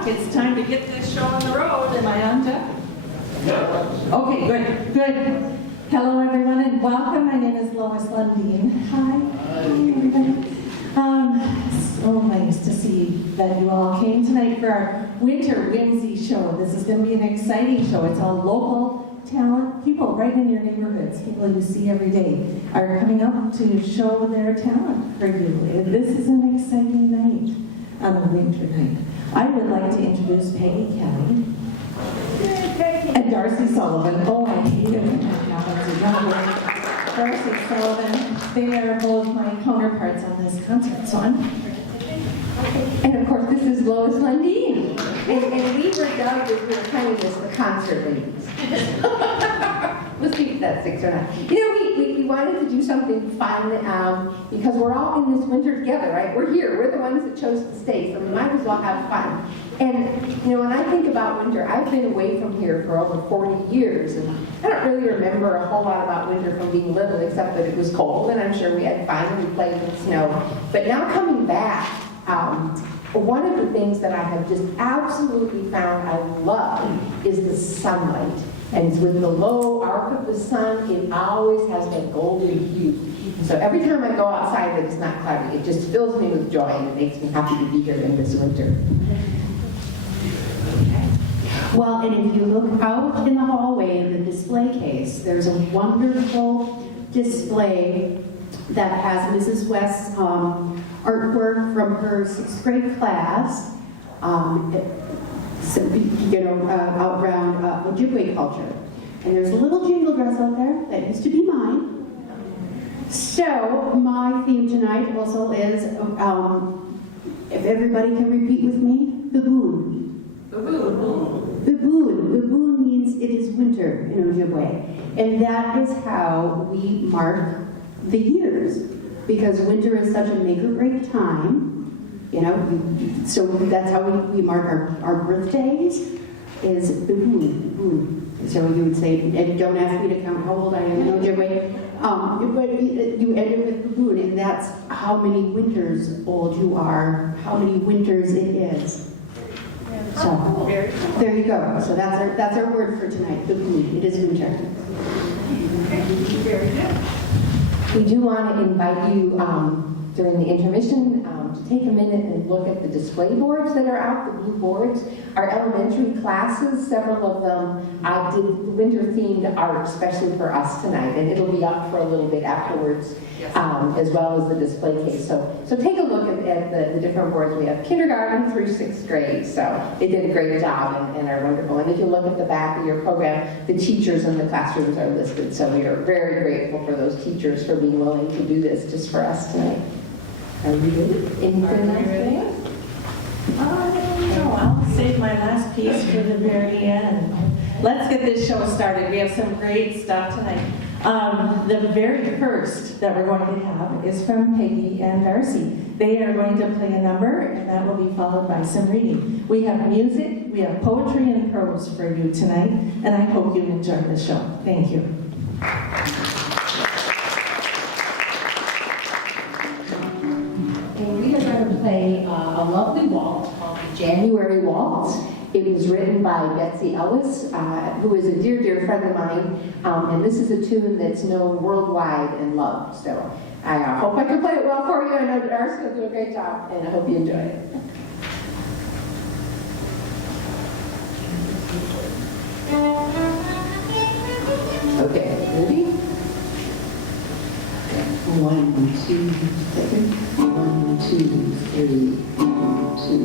o'clock. It's time to get this show on the road. Am I on, Jeff? Yeah. Okay, good. Hello, everyone, and welcome. My name is Lois Lundeen. Hi. Hi, everybody. So nice to see that you all came tonight for our winter Whimsy show. This is going to be an exciting show. It's all local talent. People right in your neighborhoods, people you see every day, are coming up to show their talent for you. This is an exciting night on a winter night. I would like to introduce Peggy Kelly and Darcy Sullivan. Oh, I hate it when that happens. Darcy Sullivan, they are both my counterparts on this concert, so I'm... And of course, this is Lois Lundeen. And we were dubbed as we're kind of just the concert ladies. We'll see if that sticks or not. You know, we wanted to do something fun because we're all in this winter together, right? We're here. We're the ones that chose to stay, so we might as well have fun. And, you know, when I think about winter, I've been away from here for over 40 years, and I don't really remember a whole lot about winter from being little, except that it was cold, and I'm sure we had fun and we played in the snow. But now coming back, one of the things that I have just absolutely found I love is the sunlight. And with the low arc of the sun, it always has that golden hue. So every time I go outside that it's not cloudy, it just fills me with joy and it makes me happy to be here in this winter. Well, and if you look out in the hallway in the display case, there's a wonderful display that has Mrs. West's artwork from her 6th grade class, out around Ojibwe culture. And there's a little jingle dress out there that used to be mine. So my theme tonight also is, if everybody can repeat with me, baboon. Baboon. Baboon. Baboon means it is winter in Ojibwe. And that is how we mark the years. Because winter is such a make or break time, you know, so that's how we mark our birthdays, is baboon. So you would say, and don't ask me to count how old I am in Ojibwe, but you end it with baboon, and that's how many winters old you are, how many winters it is. So there you go. So that's our word for tonight, baboon. It is winter. Very good. We do want to invite you during the intermission to take a minute and look at the display boards that are out, the blue boards. Our elementary classes, several of them did winter-themed art, especially for us tonight, and it'll be up for a little bit afterwards, as well as the display case. So take a look at the different boards. We have kindergarten through 6th grade, so they did a great job and are wonderful. And if you look at the back of your program, the teachers in the classrooms are listed, so we are very grateful for those teachers for being willing to do this just for us tonight. Are you ready? Anything else today? No, I'll save my last piece for the very end. Let's get this show started. We have some great stuff tonight. The very first that we're going to have is from Peggy and Darcy. They are going to play a number, and that will be followed by some reading. We have music, we have poetry and prose for you tonight, and I hope you enjoy the show. Thank you. And we are going to play a lovely waltz called the January Waltz. It was written by Betsy Ellis, who is a dear friend of mine, and this is a tune that's known worldwide and loved. So I hope I can play it well for you. I know Darcy will do a great job, and I hope you enjoy it. Okay, ready? 1, 2, second. 1, 2, 3, 1, 2.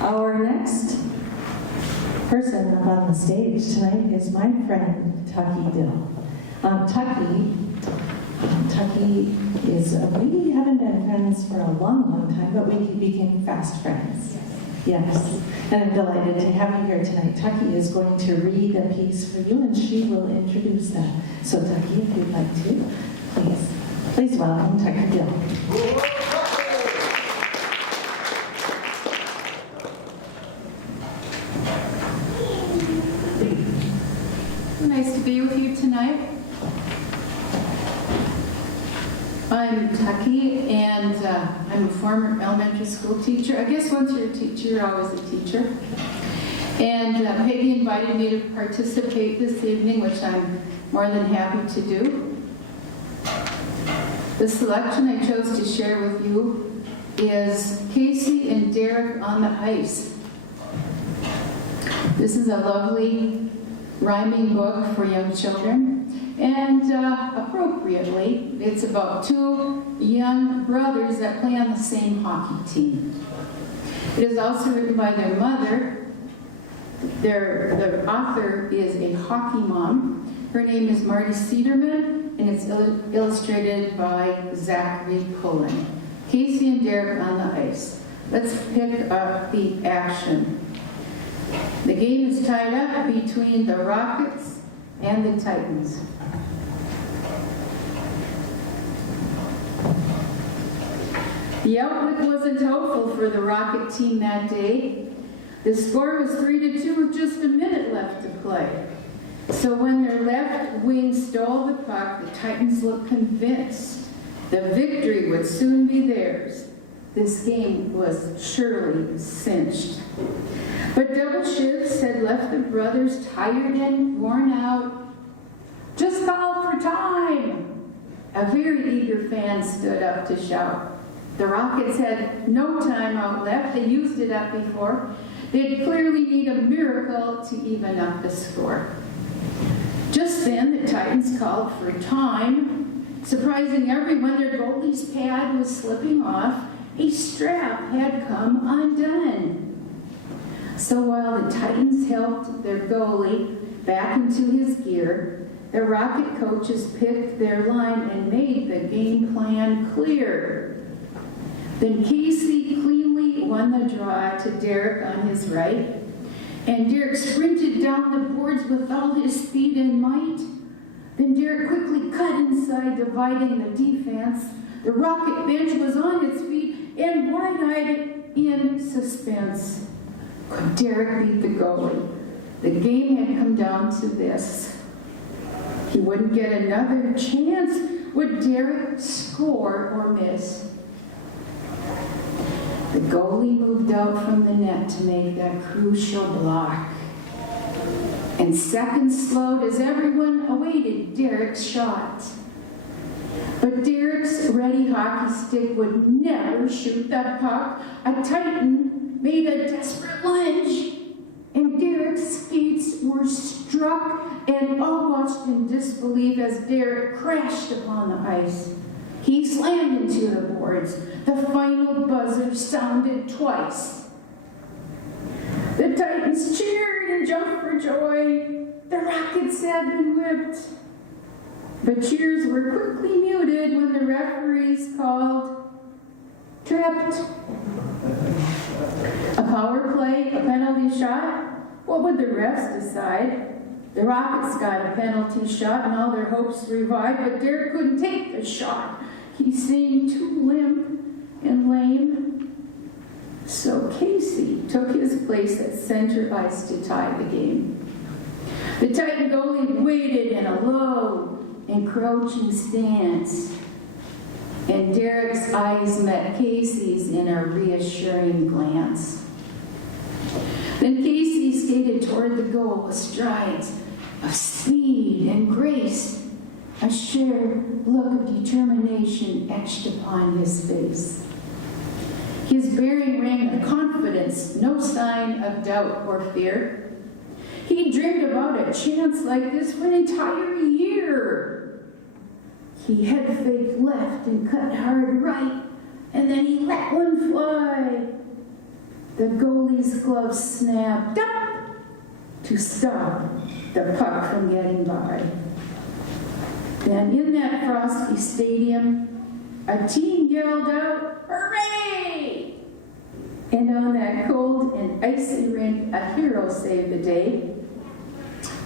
Our next person up on the stage tonight is my friend, Tucky Dill. Tucky is, we haven't been friends for a long, long time, but we became fast friends. Yes, and I'm delighted to have you here tonight. Tucky is going to read a piece for you, and she will introduce that. So Tucky, if you'd like to, please welcome Tucky Dill. Nice to be with you tonight. I'm Tucky, and I'm a former elementary school teacher. I guess once you're a teacher, you're always a teacher. And Peggy invited me to participate this evening, which I'm more than happy to do. The selection I chose to share with you is Casey and Derek on the Ice. This is a lovely rhyming book for young children. And appropriately, it's about two young brothers that play on the same hockey team. It is also written by their mother. The author is a hockey mom. Her name is Marty Cederman, and it's illustrated by Zachary Pullen. Casey and Derek on the Ice. Let's pick up the action. The game is tied up between the Rockets and the Titans. The outlook wasn't hopeful for the Rocket team that day. The score was 3-2 with just a minute left to play. So when their left wing stole the puck, the Titans looked convinced the victory would soon be theirs. This game was surely cinched. But double shifts had left the brothers tired and worn out. Just call for time! A very eager fan stood up to shout. The Rockets had no timeout left. They used it up before. They'd clearly need a miracle to even up the score. Just then, the Titans called for time. Surprising everyone, their goalie's pad was slipping off. A strap had come undone. So while the Titans helped their goalie back into his gear, the Rocket coaches picked their line and made the game plan clear. Then Casey cleanly won the draw to Derek on his right, and Derek sprinted down the boards with all his speed and might. Then Derek quickly cut inside, dividing the defense. The Rocket bench was on its feet and wide-eyed in suspense. Could Derek beat the goalie? The game had come down to this. He wouldn't get another chance. Would Derek score or miss? The goalie moved out from the net to make that crucial block. And seconds slowed as everyone awaited Derek's shot. But Derek's ready hockey stick would never shoot that puck. A Titan made a desperate lunge, and Derek's skates were struck, and all watched in disbelief as Derek crashed upon the ice. He slammed into the boards. The final buzzer sounded twice. The Titans cheered and jumped for joy. The Rockets had been whipped. But cheers were quickly muted when the referees called tripped. A power play, a penalty shot? What would the refs decide? The Rockets got a penalty shot and all their hopes revived, but Derek couldn't take the shot. He seemed too limp and lame. So Casey took his place at center ice to tie the game. The Titan goalie waited in a low, encroaching stance, and Derek's eyes met Casey's in a reassuring glance. Then Casey skated toward the goal with strides of speed and grace. A shared look of determination etched upon his face. His bearing rang of confidence, no sign of doubt or fear. He dreamed about a chance like this for an entire year. He head faked left and cut hard right, and then he let one fly. the goalie's glove snapped up to stop the puck from getting by. Then in that frosty stadium, a team yelled out, "Hooray!" And on that cold and icy rink, a hero saved the day.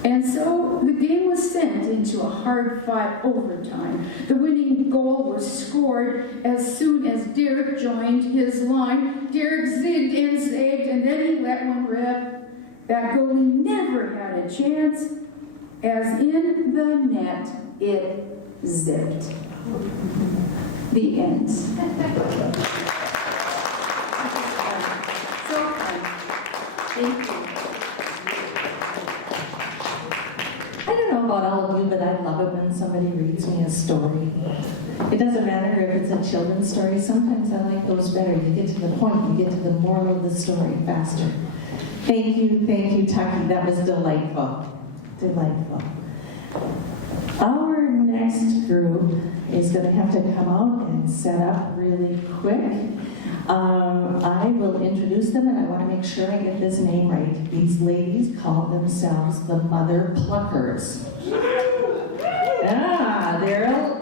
And so the game was sent into a hard-fought overtime. The winning goal was scored as soon as Derek joined his line. Derek zigged and zagged, and then he let one rip. That goalie never had a chance, as in the net it zipped. The end. So fun. Thank you. I don't know about all of you, but I love it when somebody reads me a story. It doesn't matter if it's a children's story. Sometimes I like those better. You get to the point, you get to the moral of the story faster. Thank you, Tucky. That was delightful. Delightful. Our next group is going to have to come out and set up really quick. I will introduce them, and I want to make sure I get this name right. These ladies call themselves the Mother Pluckers. Yeah,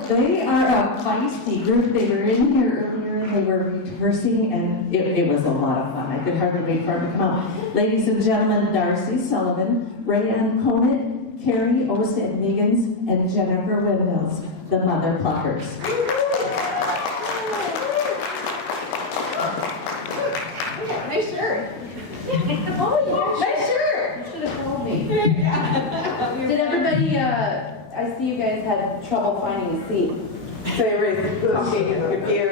they are a feisty group. They were in here earlier, they were rehearsing, and it was a lot of fun. I could hardly wait for them to come out. Ladies and gentlemen, Darcy Sullivan, Rayanne Conant, Carrie Olsen-Niggins, and Jennifer Windmills, the Mother Pluckers. Nice shirt. Nice shirt. Should have told me. Did everybody, I see you guys had trouble finding a seat. So everybody's comfy and good view.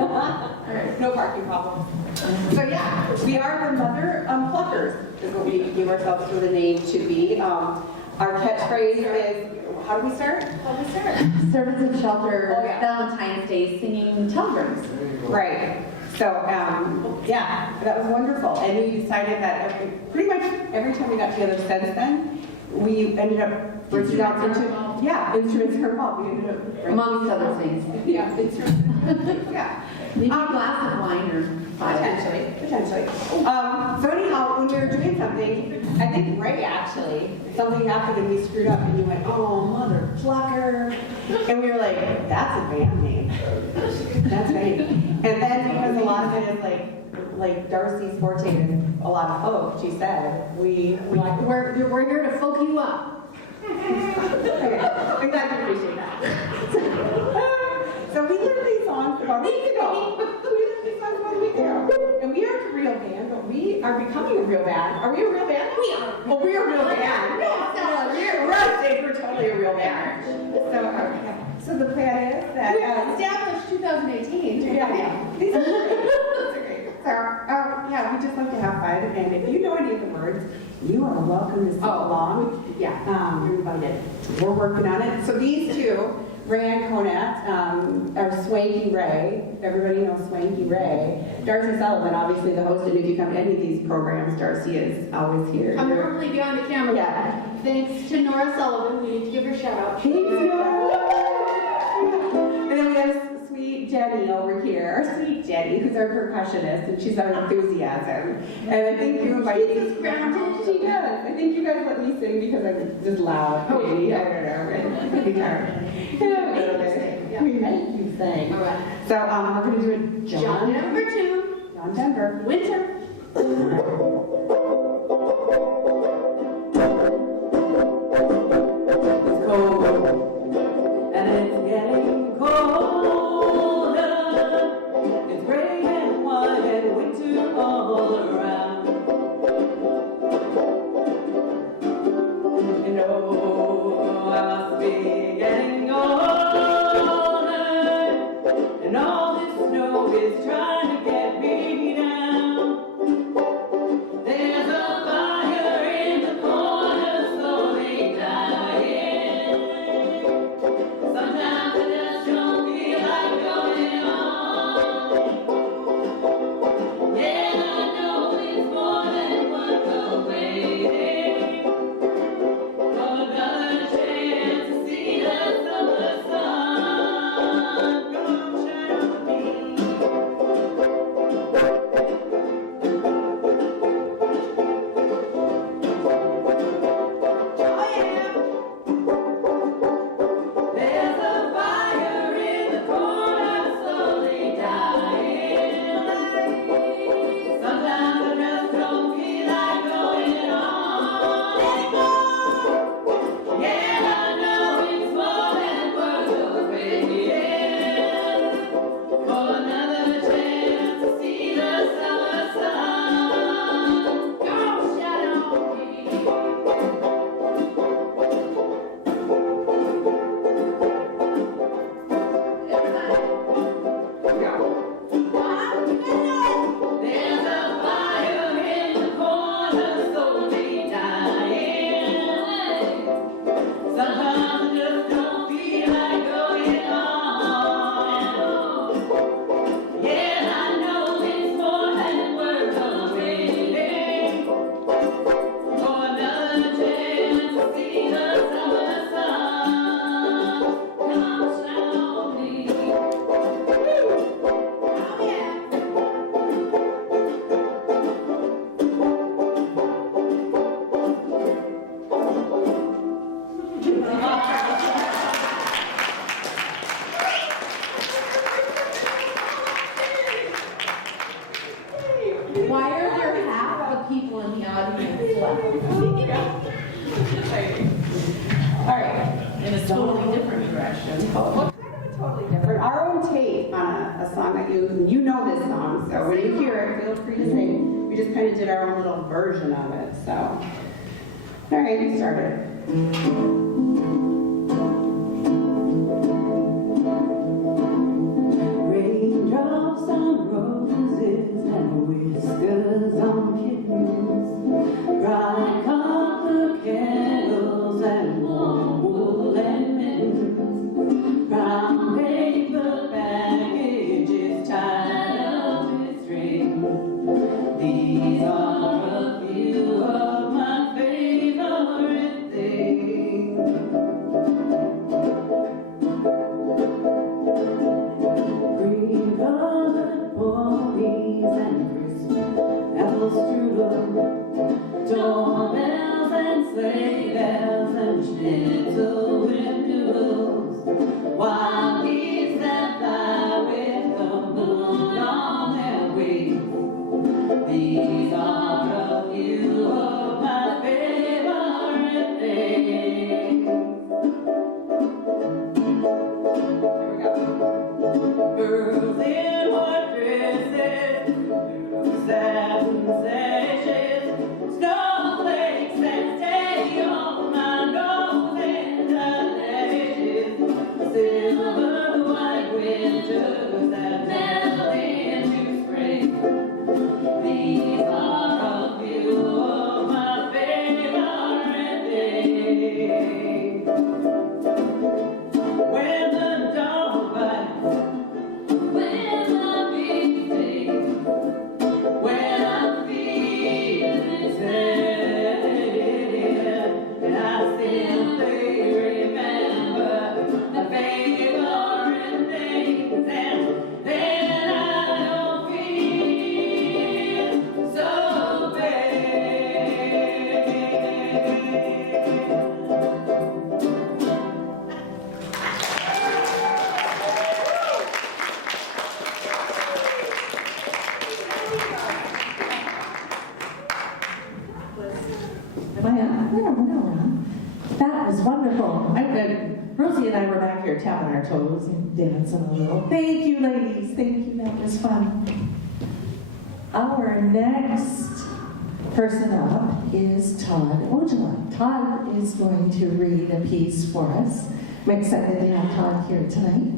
All right, no parking problem. So yeah, we are the Mother Pluckers, is what we give ourselves for the name to be. Our catchphrase is, how do we start? Servants of Shelter, Valentine's Day, singing telegrams. Right. So, yeah, that was wonderful. And we decided that pretty much every time we got together since then, we ended up breaking out into, instruments are involved. We ended up, amongst other things. Yeah, instruments. Yeah. Maybe a glass of wine or potentially. So anyhow, when we were doing something, I think Ray actually, something happened and we screwed up and you went, "Oh, Mother Plucker." And we were like, "That's a band name." That's right. And then because a lot of it is like Darcy's forte is a lot of folk, she said, we're here to folk you up. Okay, I'm glad you appreciate that. So we learned these songs about a week ago. And we aren't a real band, but we are becoming a real band. Are we a real band? We are. Oh, we're a real band. We're totally a real band. So the plan is that we established 2018. These are great. So we just like to have fun. And if you know any of the words, you are welcome to sing along. You're invited. We're working on it. So these two. Ray and Conant are Swanky Ray. Everybody knows Swanky Ray. Darcy Sullivan, obviously the host, and if you come to any of these programs, Darcy is always here. I'm normally behind the camera. Yeah. Thanks to Nora Sullivan. We need to give her a shout out. Thanks, Nora. And then we have sweet Jenny over here, our sweet Jenny, who's our percussionist, and she's our enthusiasm. And I think you might be grounded. She does. I think you guys let me sing because I'm just loud. Maybe. I don't know. Guitar. We make you sing. All right. So we're going to do it. John number 2. John Denver. Winter. It's cold, and it's getting colder. It's gray and white and winter all around. You know, I must be getting older, and all this snow is trying to get me down. Why are there half the people in the audience left? All right. In a totally different direction. What kind of a totally different? Our own take on a song that you know this song, so when you hear it, feel free to sing. We just kind of did our own little version of it, so. All right, we started. Raindrops on roses and whiskers on kittens, bright copper kettles and warm woolen mittens, brown paper baggages tied up with strings. These are a few of my favorite things. Green colored ponies and crisp apple strudel, doorbells and sleigh bells and schnitzel windows, wild geese that fly with the moon on their wings. These are a few of my favorite things. Girls in white dresses, blue satin sashes, snowflakes that stay on my nose and eyelashes, silver white winters that melt into spring. These are a few of my favorite things. When the dawn bites, when the bees sing, when I'm feeling sad, and I simply remember my favorite things, and then I don't feel so bad. Am I on? No. That was wonderful. Rosie and I were back here tapping our toes and dancing a little. Thank you, ladies. Thank you. That was fun. Our next person up is Todd Ojala. Todd is going to read a piece for us. I'm excited to have Todd here tonight.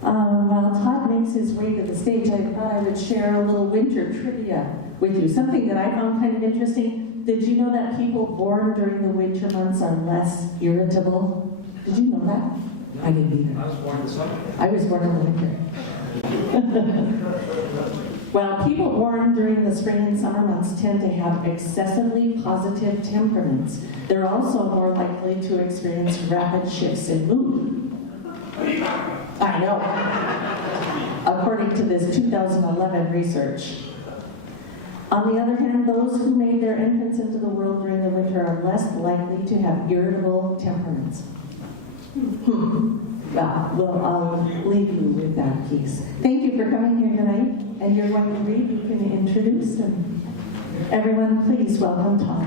While Todd makes his way to the stage, I thought I would share a little winter trivia with you. Something that I found kind of interesting. Did you know that people born during the winter months are less irritable? Did you know that? I didn't either. I was born in the summer. I was born in the winter. While people born during the spring and summer months tend to have excessively positive temperaments, they're also more likely to experience rapid shifts in mood. I know. According to this 2011 research. On the other hand, those who made their entrance into the world during the winter are less likely to have irritable temperaments. Well, I'll leave you with that piece. Thank you for coming here tonight, and you're going to read. You can introduce them. Everyone, please welcome Todd.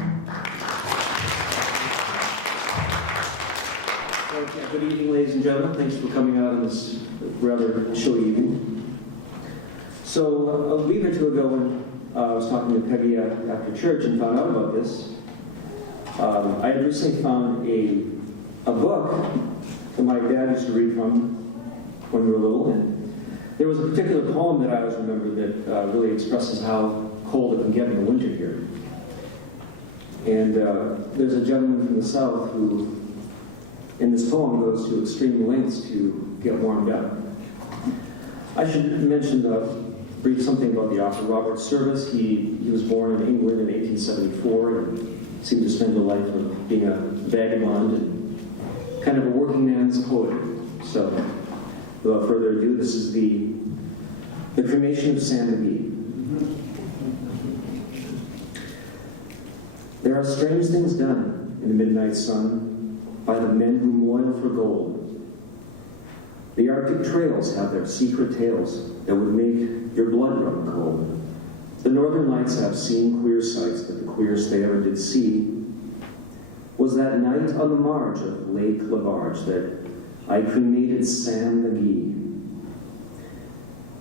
Good evening, ladies and gentlemen. Thanks for coming out on this rather chilly evening. So, a week or two ago, when I was talking to Peggy after church and found out about this, I had recently found a book that my dad used to read from when we were little, and there was a particular poem that I always remember that really expresses how cold it can get in the winter here. And there's a gentleman from the South who, in this poem, goes to extreme lengths to get warmed up. I should mention brief something about the author, Robert Service. He was born in England in 1874 and seemed to spend a life of being a vagabond and kind of a working man's poet. So, without further ado, this is the cremation of Sam McGee. There are strange things done in the midnight sun by the men who moil for gold. The Arctic trails have their secret tales that would make your blood run cold. The Northern Lights have seen queer sights, but the queerest they ever did see was that night on the marge of Lake Labarge that I cremated Sam McGee.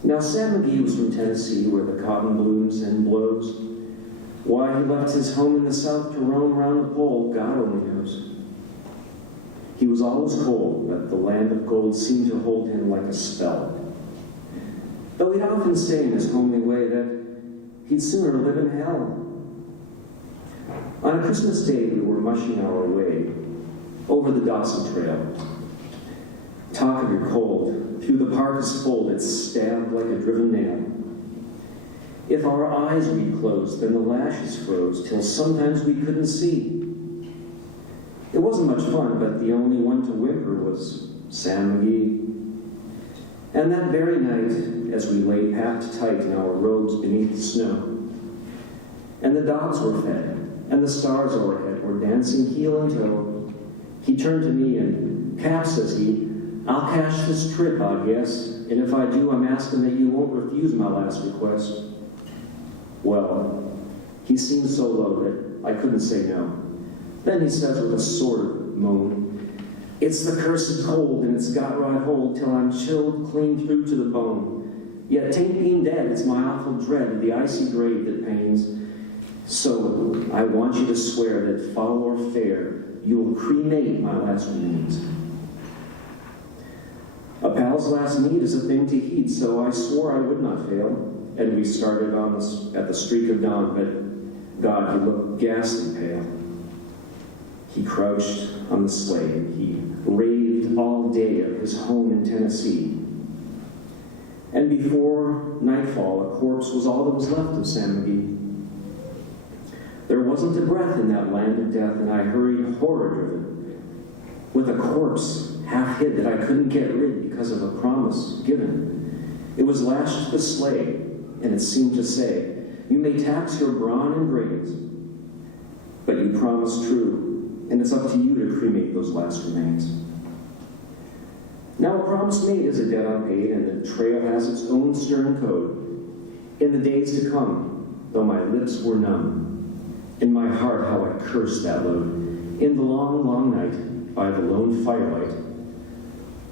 Now, Sam McGee was from Tennessee, where the cotton blooms and blows. Why he left his home in the South to roam around the pole, God only knows. He was always cold, but the land of gold seemed to hold him like a spell. Though he'd often say in his homely way that he'd sooner live in hell. On a Christmas day, we were mushing our way over the Dawson Trail. Talk of your cold. Through the parka's fold, it stabbed like a driven nail. If our eyes reclosed, then the lashes froze, till sometimes we couldn't see. It wasn't much fun, but the only one to whimper was Sam McGee. And that very night, as we lay packed tight in our robes beneath the snow, and the dogs were fed, and the stars overhead were dancing heel and toe, he turned to me and, "Cap," says he, "I'll cash this trip, I guess, and if I do, I'm asking that you won't refuse my last request." Well, he seemed so low that I couldn't say no. Then he says with a sort of moan, "It's the cursed cold, and it's got right hold till I'm chilled clean through to the bone. Yet 'tain't being dead, it's my awful dread, the icy grave that pains. So I want you to swear that foul or fair, you will cremate my last remains." A pal's last need is a thing to heed, so I swore I would not fail, and we started at the streak of dawn, but God, he looked ghastly pale. He crouched on the sleigh. He raved all day of his home in Tennessee. And before nightfall, a corpse was all that was left of Sam McGee. There wasn't a breath in that land of death, and I hurried horror-driven, with a corpse half hid that I couldn't get rid because of a promise given. It was lashed to the sleigh, and it seemed to say, "You may tax your brawn and brains, but you promised true, and it's up to you to cremate those last remains." Now a promise made is a debt unpaid, and the trail has its own stern code. In the days to come, though my lips were numb, in my heart how I cursed that load, in the long, long night, by the lone firelight,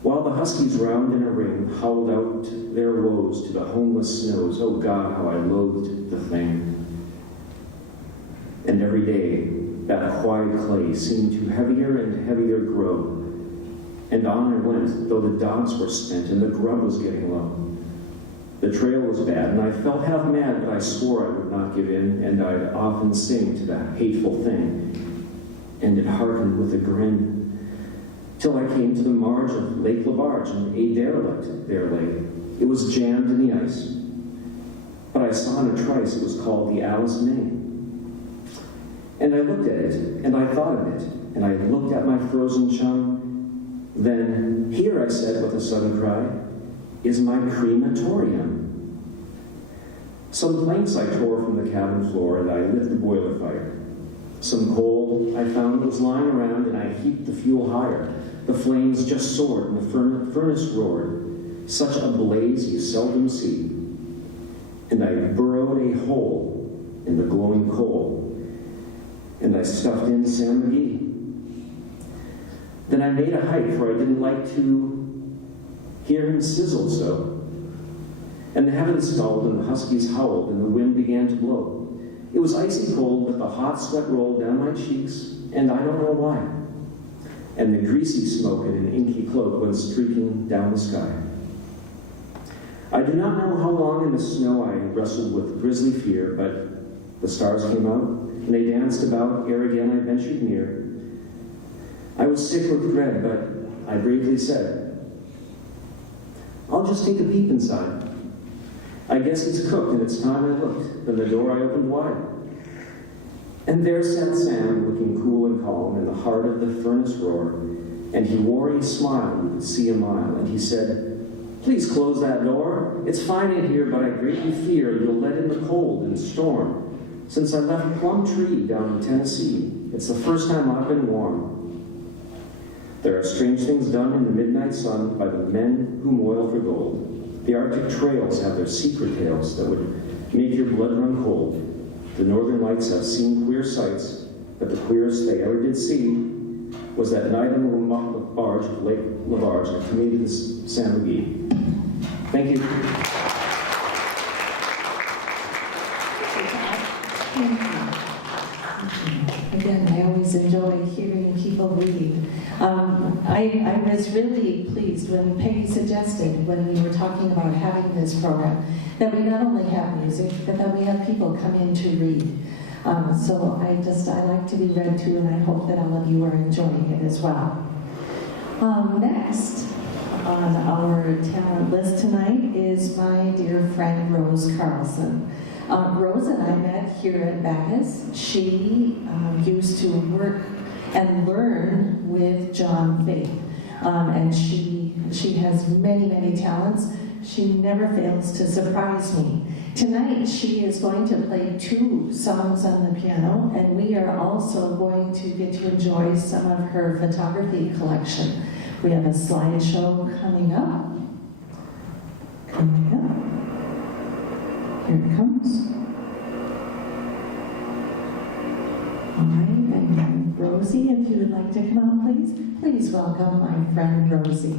while the huskies round in a ring howled out their woes to the homeless snows. Oh God, how I loathed the thing. And every day, that quiet clay seemed to heavier and heavier grow. And on I went, though the dogs were spent and the grub was getting low. The trail was bad, and I felt half mad, but I swore I would not give in, and I'd often sing to that hateful thing, and it hearkened with a grin, till I came to the marge of Lake Labarge, and a derelict there lay. It was jammed in the ice, but I saw in a trice it was called the Alice May. And I looked at it, and I thought of it, and I looked at my frozen chum. Then, "Here," I said with a sudden cry, "is my crematorium." Some planks I tore from the cabin floor, and I lit the boiler fire. Some coal I found was lying around, and I heaped the fuel higher. The flames just soared, and the furnace roared, such a blaze you seldom see. And I burrowed a hole in the glowing coal, and I stuffed in Sam McGee. Then I made a hike, for I didn't like to hear him sizzle so. And the heavens stalled, and the huskies howled, and the wind began to blow. It was icy cold, but the hot sweat rolled down my cheeks, and I don't know why. And the greasy smoke in an inky cloak went streaking down the sky. I do not know how long in the snow I wrestled with grisly fear, but the stars came out, and they danced about ere again I ventured near. I was sick with dread, but I bravely said, "I'll just take a peep inside. I guess it's cooked, and it's time I looked." Then the door I opened wide. And there sat Sam, looking cool and calm, in the heart of the furnace roar. And he wore a smile you could see a mile, and he said, "Please close that door. It's fine in here, but I greatly fear you'll let in the cold and storm. Since I left Plum Tree down in Tennessee, it's the first time I've been warm. There are strange things done in the midnight sun by the men who moil for gold. The Arctic trails have their secret tales that would make your blood run cold. The northern lights have seen queer sights, but the queerest they ever did see was that night on the barge, Lake Labarge, to me to the San McGee. Thank you. Again, I always enjoy hearing people read. I was really pleased when Peggy suggested, when we were talking about having this program, that we not only have music, but that we have people come in to read. So I like to be read to, and I hope that all of you are enjoying it as well. Next on our talent list tonight is my dear friend Rose Carlson. Rose and I met here at Bacchus. She used to work and learn with John Faith, and she has many, many talents. She never fails to surprise me. Tonight, she is going to play 2 songs on the piano, and we are also going to get to enjoy some of her photography collection. We have a slideshow coming up. Here it comes. All right, and Rosie, if you would like to come out, please. Please welcome my friend Rosie.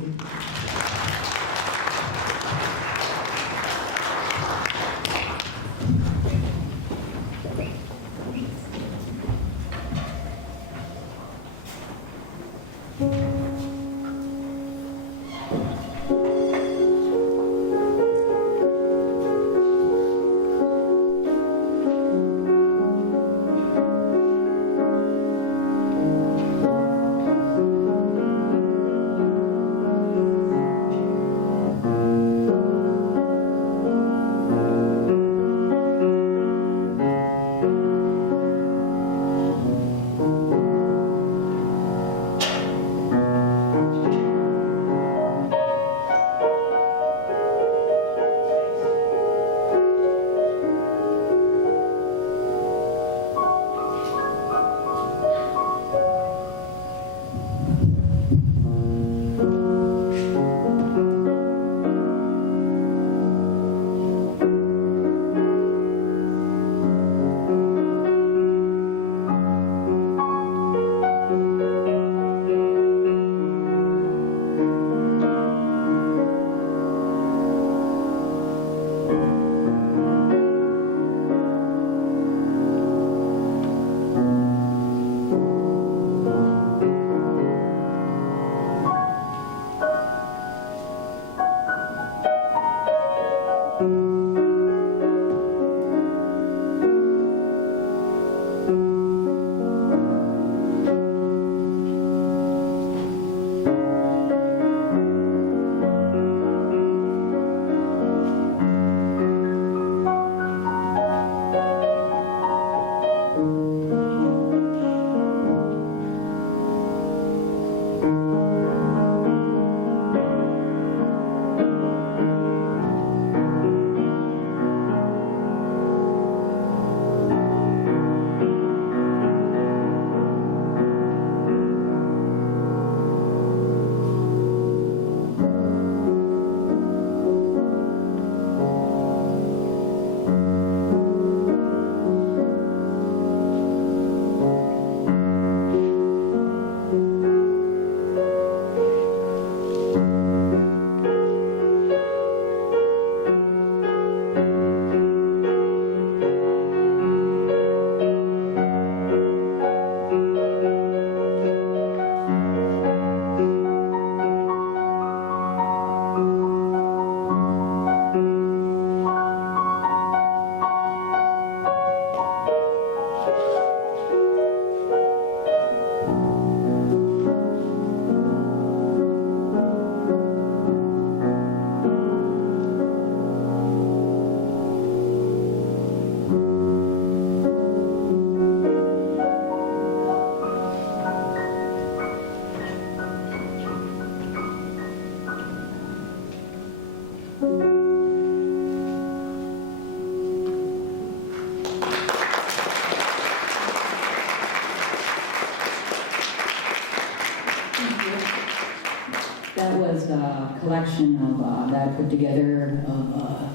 That was a collection of that I put together of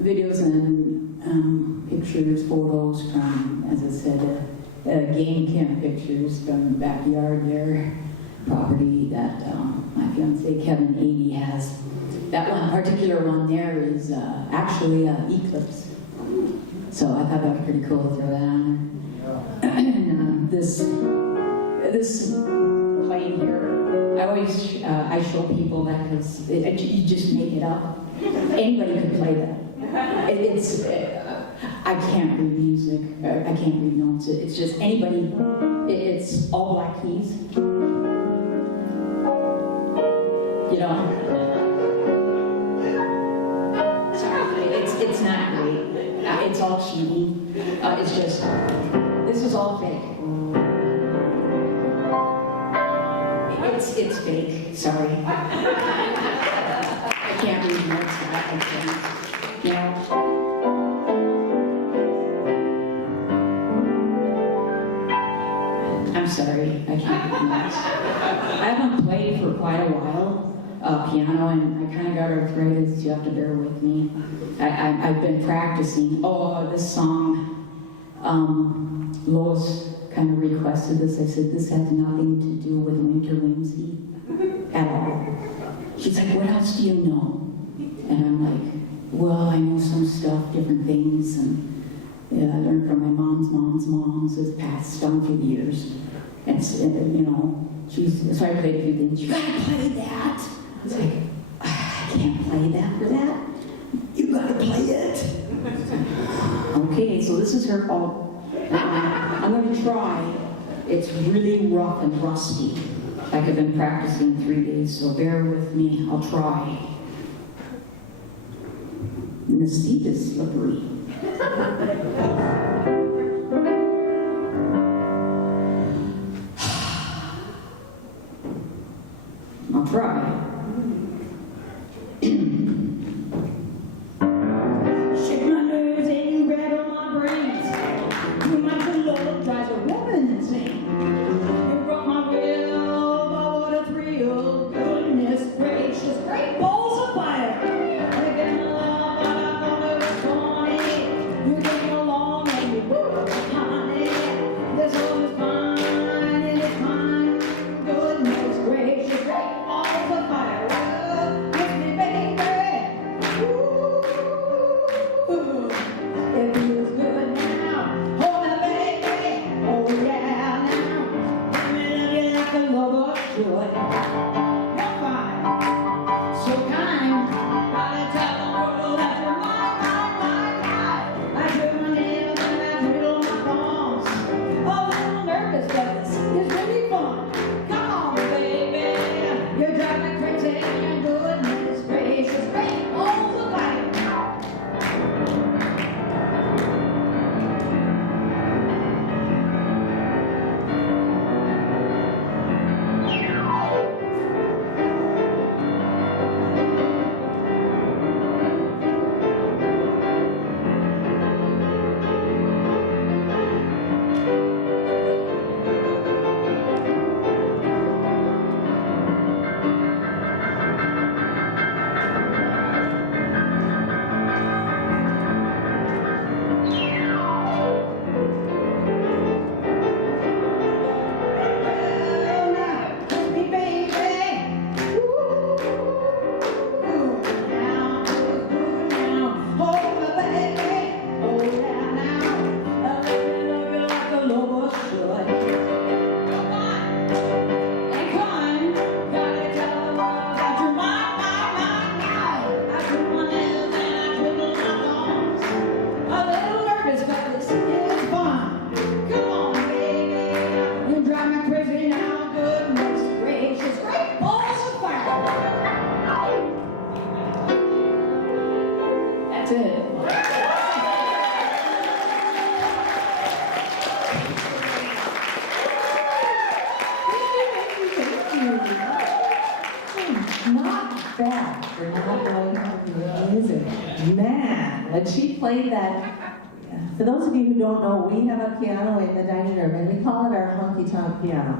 videos and pictures, photos from, as I said, game camp pictures from the backyard there, property that my fiance Kevin 80 has. That one particular one there is actually an eclipse. So I thought that was pretty cool to throw that on. And this playing here, I show people that because you just make it up. Anybody could play that. I can't read music. I can't read notes. It's just anybody. It's all black keys. You know. Sorry, it's not great. It's all cheating. It's just this is all fake. It's fake. Sorry. I can't read notes. I can't. You know. I'm sorry, I can't read notes. I haven't played for quite a while, piano, and I kind of got arthritis. You have to bear with me. I've been practicing. Oh, this song. Lois kind of requested this. I said, this has nothing to do with Winter Whimsy at all. She's like, what else do you know? And I'm like, well, I know some stuff, different things, and yeah, I learned from my mom's. It's passed down through the years. And, you know, so I played a few things. You gotta play that. It's like, I can't play that for that. You gotta play it. Okay, so this is her fault. I'm gonna try. It's really rough and rusty. Like I've been practicing 3 days, so bear with me. I'll try. And the seat is slippery. I'll try. Shake my nerves and rattle my brains. Too much love drives a woman insane. You brought my will, my what a thrill. Goodness gracious, great balls of fire. Again, love, but I thought it was funny. You get me along and you woo, honey. This love is mine and it's mine. Goodness gracious, great balls of fire. Kiss me, baby. Ooh, it feels good now. Hold me, baby. Oh yeah, now. Let me love you like a lover should. You're fine, so kind. Gotta tell the world that you're mine. I drew my nails and I twiddle my thumbs. A little nervous, but this is really fun. Come on, baby. You drive me crazy. And goodness gracious, great balls of fire. That's it. Not bad for not knowing how to read music. Man, when she played that, for those of you who don't know, we have a piano in the dining room and we call it our honky-tonk piano.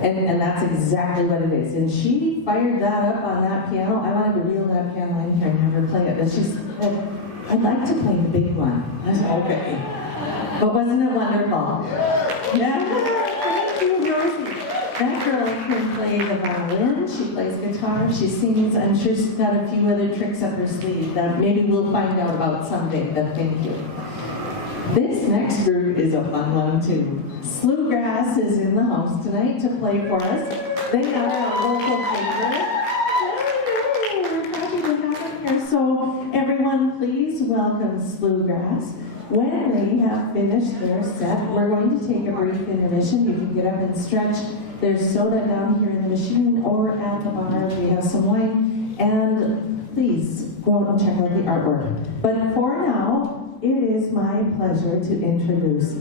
And that's exactly what it is. And she fired that up on that piano. I wanted to reel that piano in here and have her play it. But she's, I'd like to play the big one. Okay. But wasn't it wonderful? Yeah. Thank you, Rosie. That girl can play the violin, she plays guitar, she sings. I'm sure she's got a few other tricks up her sleeve that maybe we'll find out about someday, but thank you. This next group is a fun one too. Bluegrass is in the house tonight to play for us. They are our local favorite. Yay, we're happy to have them here. So everyone, please welcome Bluegrass. When they have finished their set, we're going to take a brief intermission. You can get up and stretch. There's soda down here in the machine or at the bar. We have some wine. And please go out and check out the artwork. But for now, it is my pleasure to introduce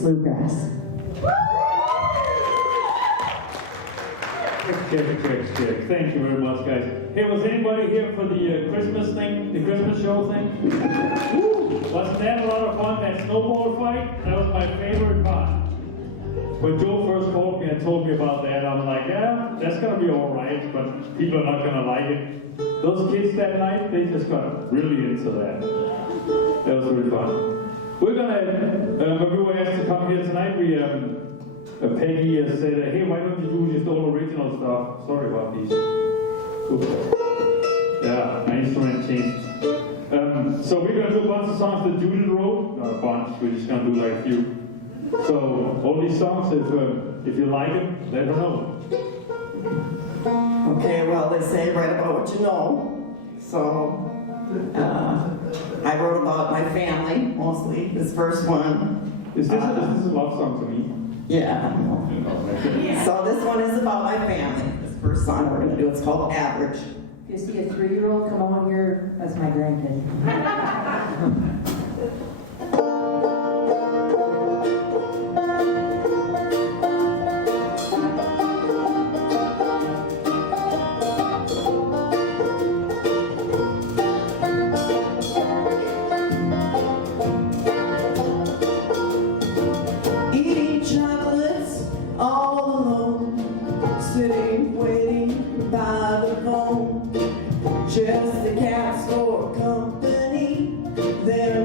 Bluegrass. Check. Thank you very much, guys. Hey, was anybody here for the Christmas thing, the Christmas show thing? Woo! Wasn't that a lot of fun, that snowball fight? That was my favorite part. When Joe first called me and told me about that, I'm like, yeah, that's gonna be all right, but people are not gonna like it. Those kids that night, they just got really into that. That was really fun. We're gonna, when we were asked to come here tonight, Peggy said, hey, why don't you do just all original stuff? Sorry about these. Oops. Yeah, my instrument changed. So we're going to do a bunch of songs that Judith wrote. Not a bunch, we're just going to do like a few. So all these songs, if you like them, let her know. Okay, well, they say write about what you know. So I wrote about my family, mostly. This first one. Is this a love song to me? Yeah. So this one is about my family. This first song we're going to do, it's called Average. If you see a 3-year-old come over here, that's my grandkid. Eating chocolates all alone, sitting waiting by the phone. Just a cat store company, they're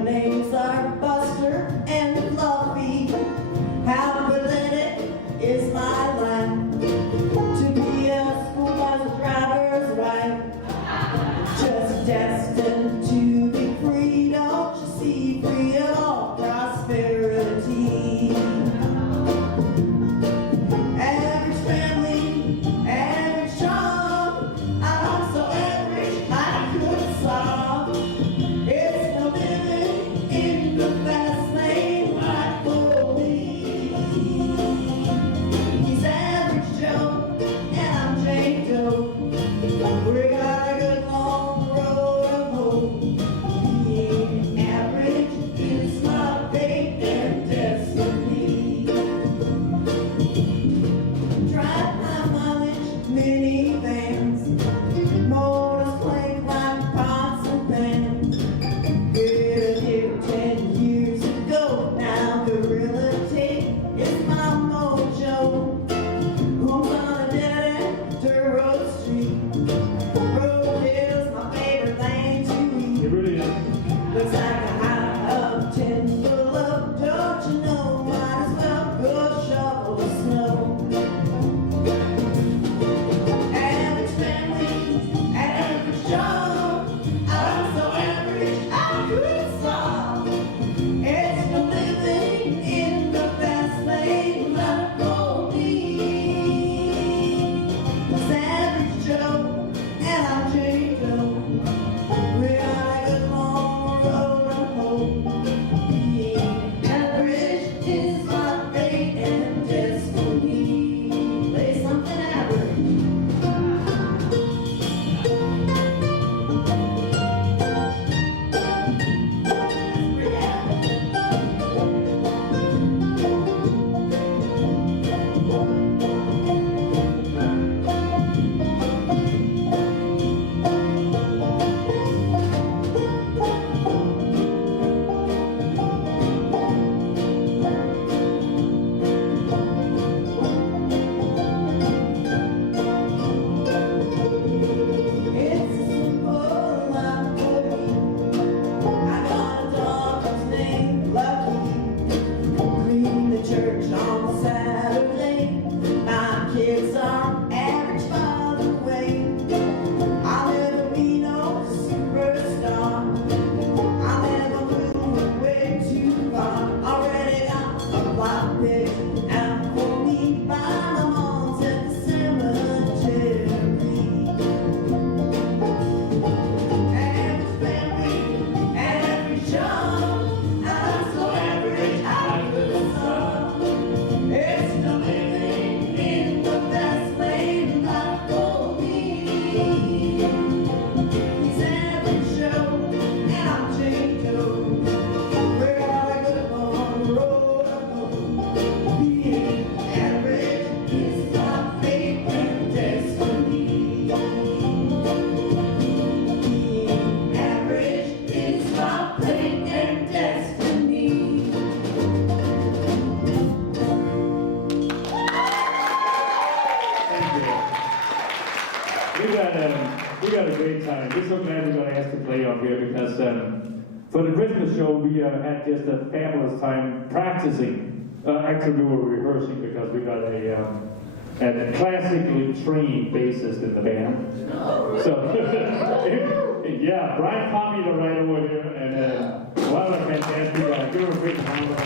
I'm just so glad we got asked to play up here because for the Christmas show we had just a fabulous time practicing. Actually, we were rehearsing because we got a classically trained bassist in the band. So, yeah, Brian Pomita right over here, and what a fantastic guy. Give him a big round of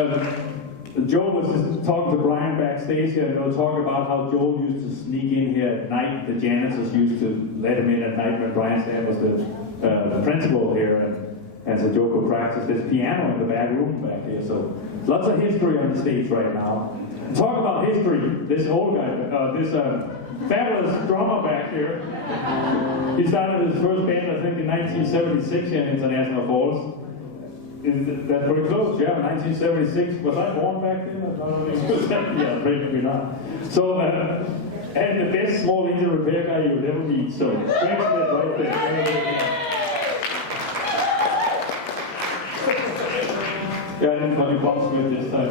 applause. Joe was just talking to Brian backstage here, and they were talking about how Joe used to sneak in here at night. The janitors used to let him in at night when Brian's dad was the principal here, and so Joe could practice. There's piano in the back room back here, so lots of history on the stage right now. Talk about history. This old guy, this fabulous drummer back here, he started his first band, I think, in 1976 here in International Falls. That's pretty close, yeah, 1976. Was I born back then? Yeah, probably not. So, and the best small engine repair guy you would ever meet, so thanks for that right there. Yeah, I didn't call you Bob Smith this time.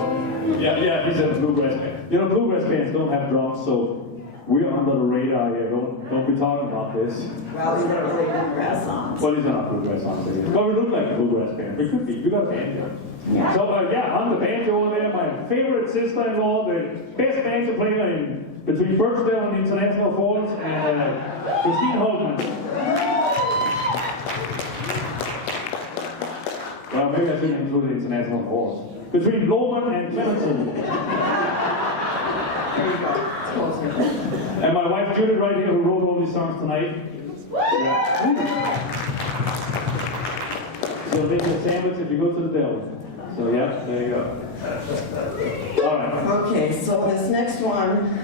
Yeah, he's a bluegrass band. You know, bluegrass bands don't have drums, so we're under the radar here. Don't be talking about this. Well, he's not really bluegrass songs. Well, he's not bluegrass songs again. Well, we look like a bluegrass band. We could be. We got a band here. Yeah. So, I'm the banjo over there. My favorite sister-in-law, the best banjo player in between Birchdale and International Falls, and Christine Holtman. Well, maybe I shouldn't include the International Falls. Between Lowman and Clementon. There you go. And my wife Judith right here, who wrote all these songs tonight. Yeah. So make a sandwich if you go to the deli. So yeah, there you go. All right. Okay, so this next one,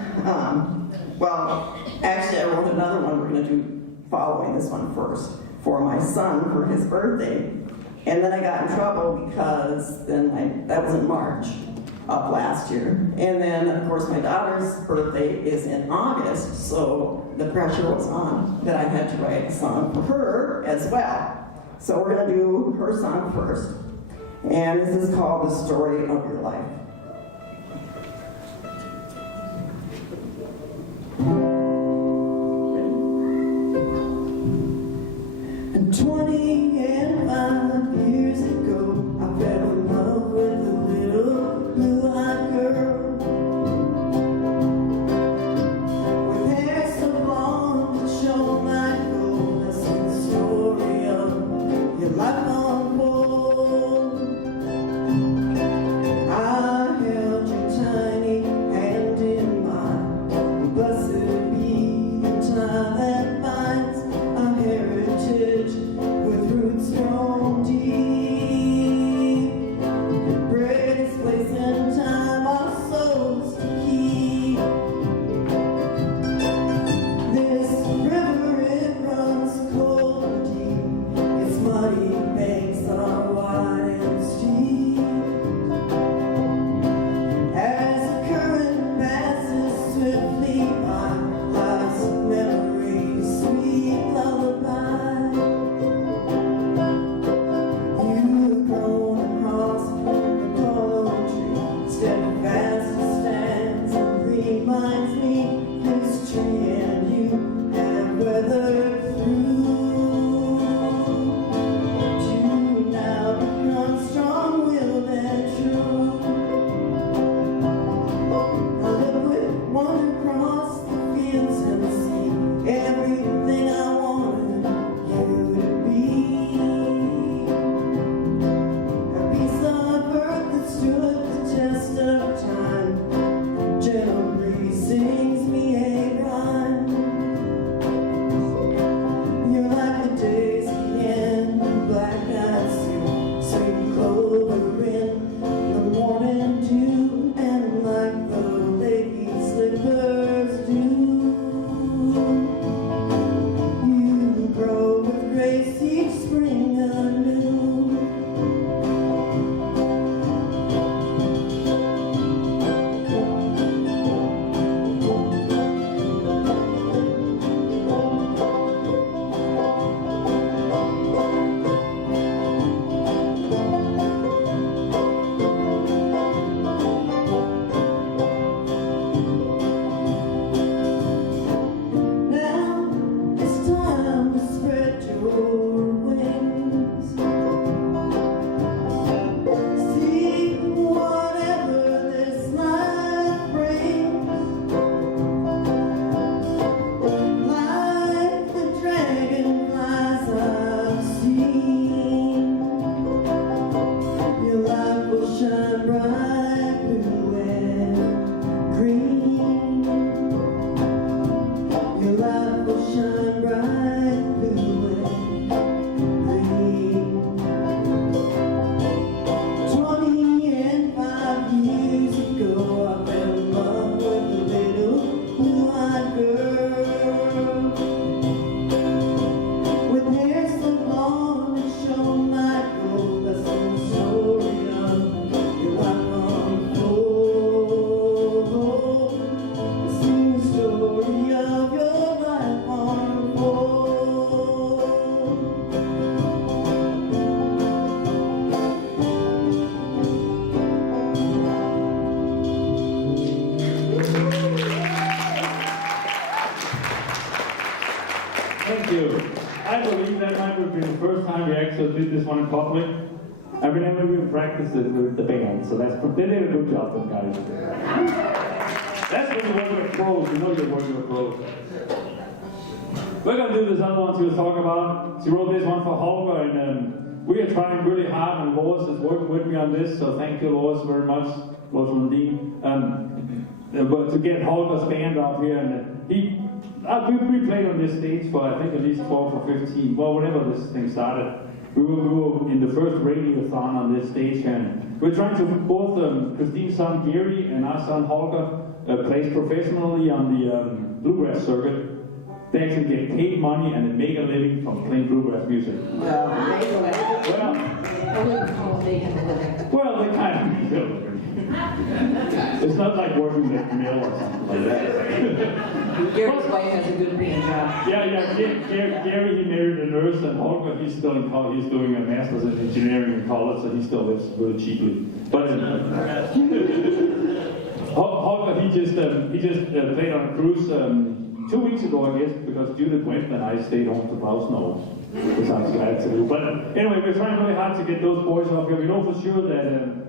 well, actually I wrote another one we're going to do following this one first for my son for his birthday. And then I got in trouble because that was in March of last year. And then, of course, my daughter's birthday is in August, so the pressure was on that I had to write a song for her as well. So we're going to do her song first. And this is called The Story of Your Life. And 25 years ago, I fell in love with a little blue-eyed girl with hair so blonde to show my gold. That's the story of your life unfold. I actually did this one in public. I mean, never even practiced it with the band, so they did a good job, them guys. That's when you work with pros, you know you're working with pros. We're going to do this other one she was talking about. She wrote this one for Holger, and we are trying really hard, and Lois is working with me on this, so thank you, Lois, very much, Lois Lundin. But to get Holger's band up here, and we played on this stage for I think at least 12 or 15, well, whenever this thing started. We were in the first radiothon on this stage, and we're trying to both Christine's son Gary and our son Holger plays professionally on the Bluegrass circuit. They actually get paid money and they make a living from playing Bluegrass music. Well, they kind of make a living. It's not like working at the mill or something like that. Gary's wife has a good paying job. Yeah. Gary, he married a nurse, and Holger, he's still in college. He's doing a master's in engineering in college, so he still lives really cheaply. But Holger, he just played on a cruise 2 weeks ago, I guess, because Judith went and I stayed home to plow snow, which I was glad to do. But anyway, we're trying really hard to get those boys up here. We know for sure that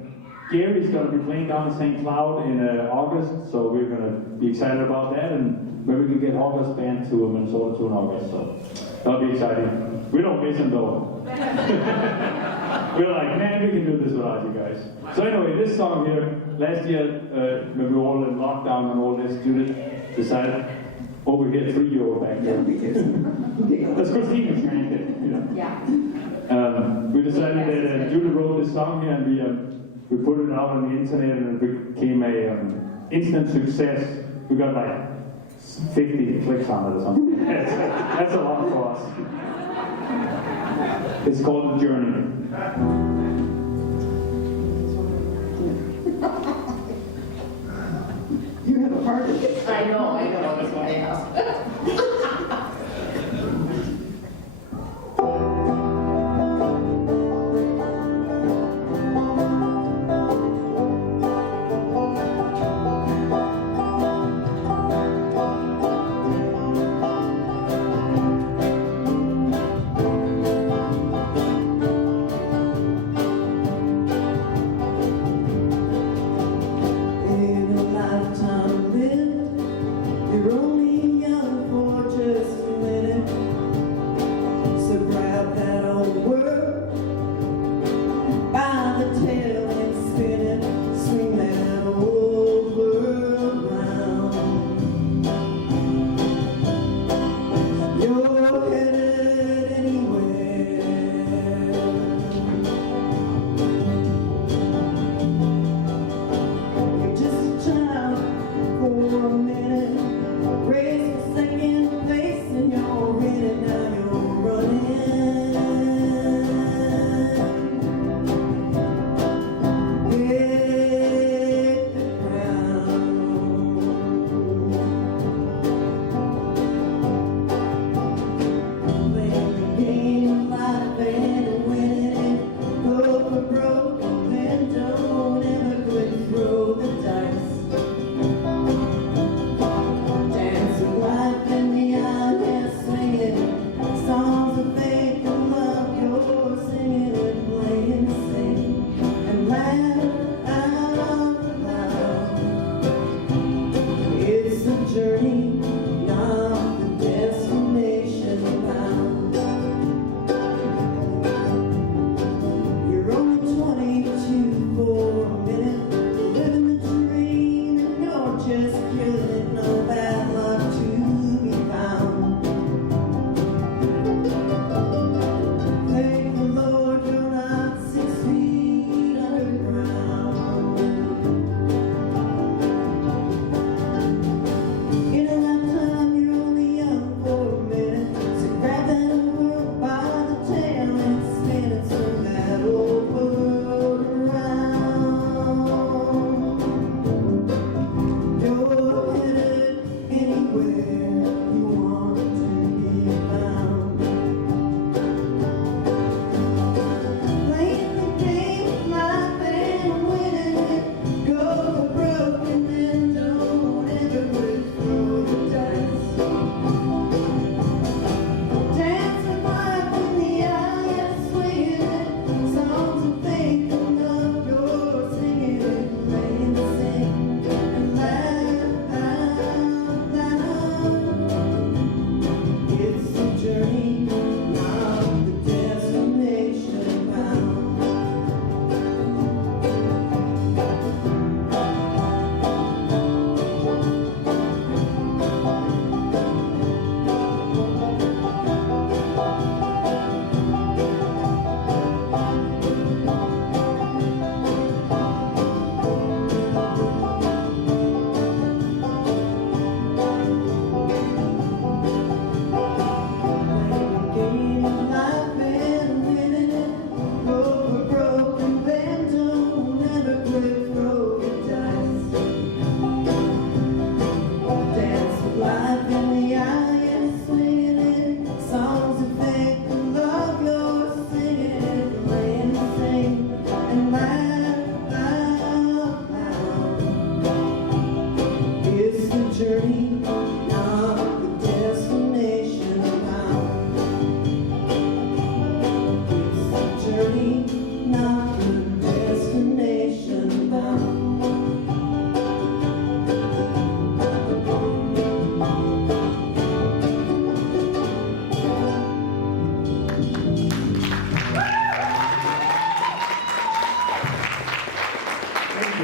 Gary's going to be playing down in St. Cloud in August, so we're going to be excited about that, and maybe we can get Holger's band to Minnesota too in August, so that'll be exciting. We don't miss them though. We're like, man, we can do this without you guys. So anyway, this song here, last year, when we were all in lockdown and all this, Judith decided, we get 3-year-old back there. That's Christine was trying to, Yeah. we decided that Judith wrote this song here, and we put it out on the internet, and it became a instant success. We got like 50 clicks on it or something. That's a lot for us. It's called The Journey. You have a part of it. I know, that's why I asked. In a lifetime lived, you're only young.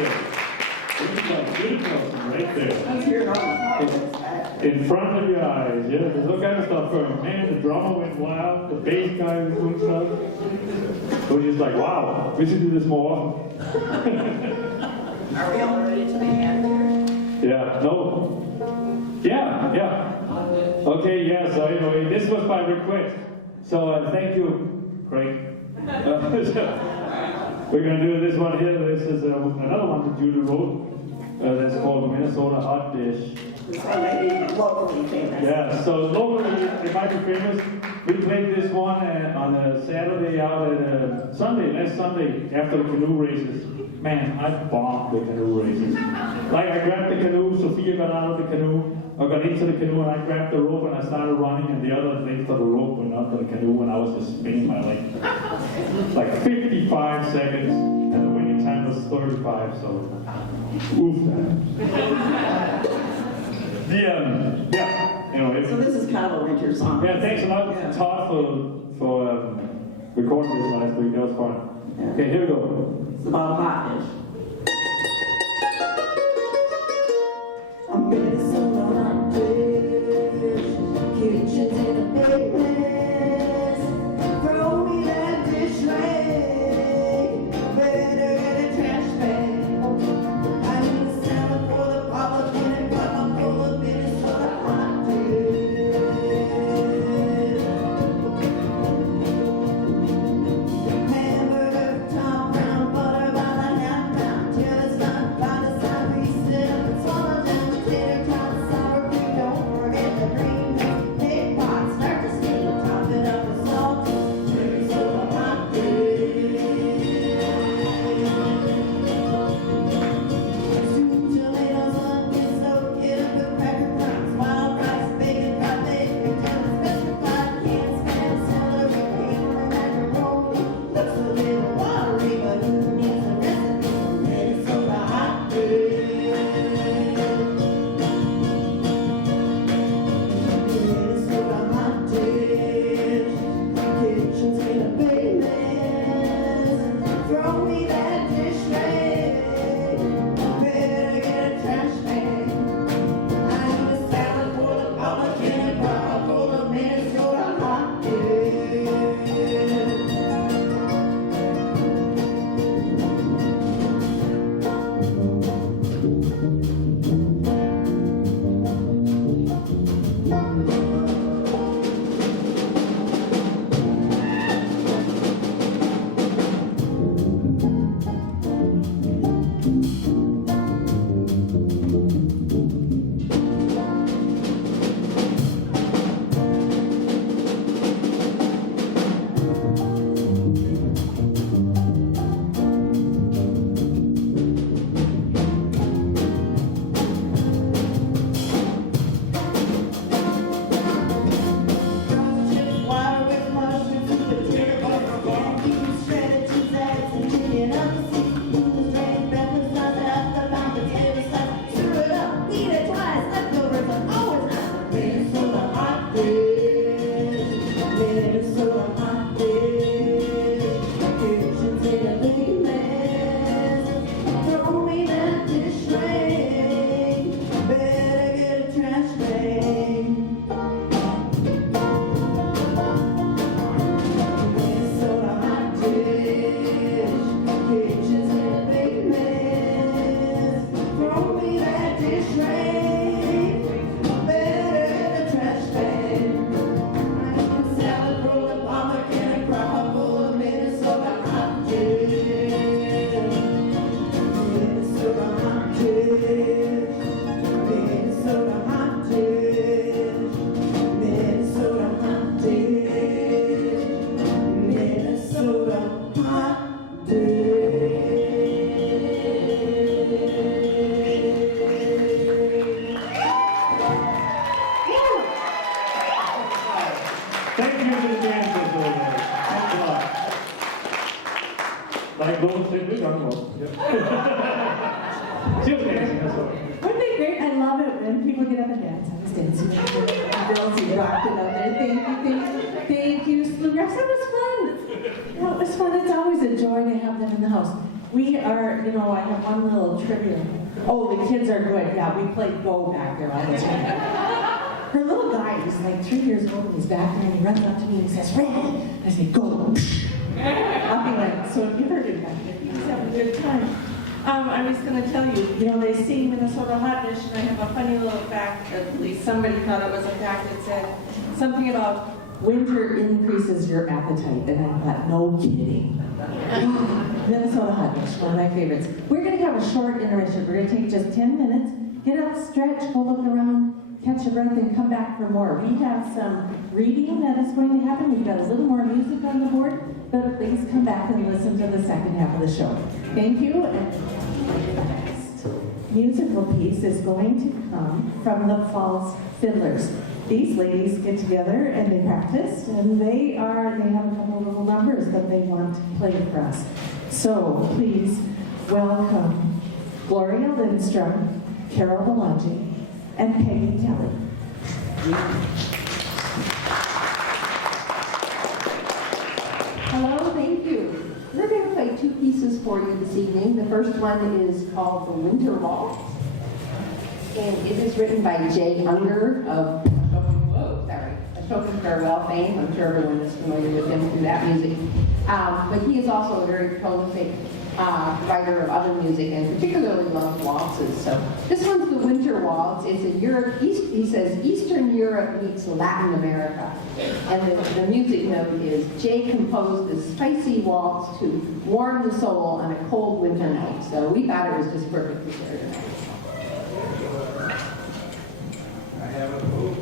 there. This is like good Nelson right there. Let's hear it on the top. In front of your eyes, yeah, there's all kind of stuff going. Man, the drummer went wild, the bass guy was doing stuff. It was just like, wow, we should do this more often. Are we all ready to begin? Yeah, no. Yeah. Okay, yeah, so anyway, this was by request. So thank you, Craig. We're going to do this one here. This is another one that Julie wrote. That's called Minnesota Hot Dish. This one may be locally famous. Yeah, so locally, it might be famous. We played this one on a Saturday out at last Sunday, after the canoe races. Man, I bombed the canoe races. Like, I grabbed the canoe, Sophia got out of the canoe, I got into the canoe, and I grabbed the rope, and I started running, and the other length of the rope went up to the canoe, and I was just spinning my leg. Like 55 seconds, and the winning time was 35, so oof that. Yeah, anyway. So this is kind of a winter song. Yeah, thanks a lot, Todd, for recording this last week. That was fun. Yeah. Okay, here we go. It's about a hot dish. I'm Minnesota hot dish. Kitchen's in a big mess. Throw me that dish rag. Better get a trash bag. I need a salad for the Republican and got my full of Minnesota hot dish. Hamburger, top brown butter by the half pound till it's done. By the side we sit up and swallow down the tater tots, sour cream. Don't forget the green beans, egg pots, start to steam, top it up with salt. Minnesota hot dish. Sweet tomatoes, onions, soaked in a good cracker crumbs, wild rice, bacon, fried bacon, potatoes, petrified, canned spam, celery, caper, macaroni. Looks a little watery, but who needs a recipe? Minnesota hot dish. Minnesota hot dish. Kitchen's in a big mess. Throw me that dish rag. Better get a trash bag. I need a salad full of Republican and broccoli full of Minnesota hot dish. Chips, wire with mushrooms, potato butter, canned beans, shredded cheese, eggs, and chicken up the seafood, strained peppers, nuts, after pound potato sauce. Stir it up, eat it twice, leftovers are always nice. Minnesota hot dish. Minnesota hot dish. Kitchen's in a big mess. Throw me that dish rag. Better get a trash bag. Minnesota hot dish. Kitchen's in a big mess. Throw me that dish rag. Better get a trash bag. I need a salad full of Republican and crop full of Minnesota hot dish. Minnesota hot dish. Minnesota hot dish. Minnesota hot dish. Minnesota hot Thank you to the dancers over there. Thanks a lot. Like Lola said, we're done well. She was dancing, that's all. Wouldn't it be great? I love it when people get up and dance. I was dancing. The girls, you rocked it up there. Thank you, Bluegrass. That was fun. That was fun. It's always a joy to have them in the house. We are, I have one little trivia. Oh, the kids are good. Yeah, we played Go back there all the time. Her little guy, he's like 3 years old, and he's back there, and he runs up to me and he says, "Ready?" I say, "Go." Up he went. So if you heard him back there, he was having a good time. I was going to tell you, they sing Minnesota Hot Dish, and I have a funny little fact, at least somebody thought it was a fact that said something about winter increases your appetite, and I thought, no kidding. Minnesota Hot Dish, one of my favorites. We're going to have a short intermission. We're going to take just 10 minutes, get up, stretch, go look around, catch your breath, and come back for more. We have some reading that is going to happen. We've got a little more music on the board, but please come back and listen to the second half of the show. Thank you. And the next musical piece is going to come from the Falls Fiddlers. These ladies get together and they practice, and they have a couple of little numbers that they want to play for us. So please welcome Gloria Lindstrom, Carol Bellaggi, and Peggy Kelly. Hello, thank you. We're going to play two pieces for you this evening. The first one is called The Winter Waltz, and it is written by Jay Unger of Ashokan Farewell fame. I'm sure everyone is familiar with him through that music. But he is also a very prolific writer of other music, and particularly loves waltzes. So this one's the Winter Waltz. It's he says Eastern Europe meets Latin America. And the music note is, Jay composed this spicy waltz to warm the soul on a cold winter night. So we thought it was just perfect to share tonight. I have a hope.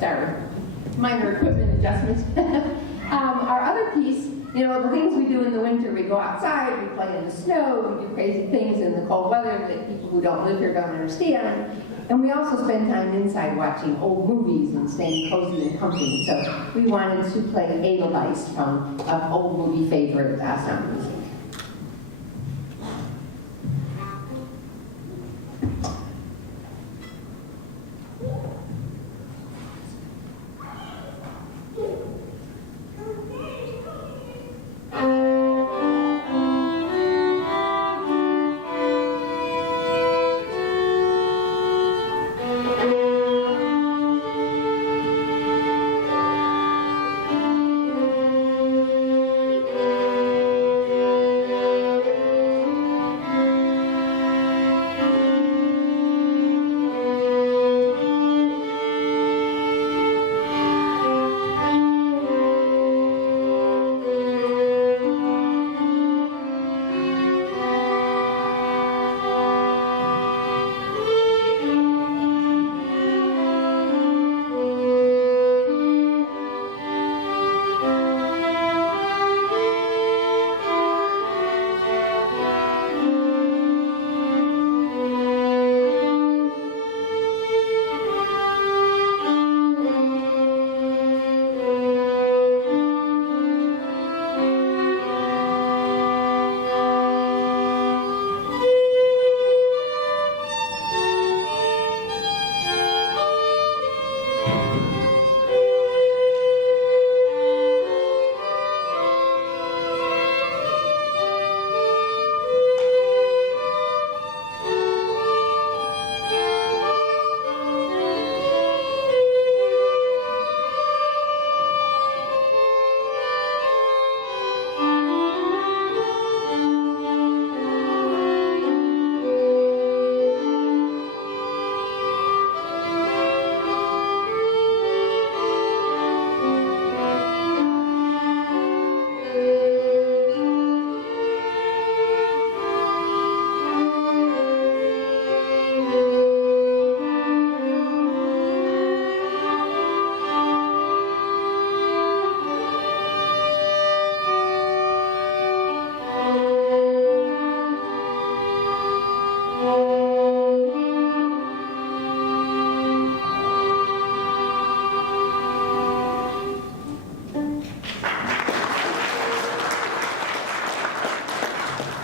Sorry, minor equipment adjustments. Our other piece, the things we do in the winter, we go outside, we play in the snow, we do crazy things in the cold weather that people who don't live here don't understand. And we also spend time inside watching old movies and staying cozy and comfy. So we wanted to play Edelweiss from an old movie favorite songs.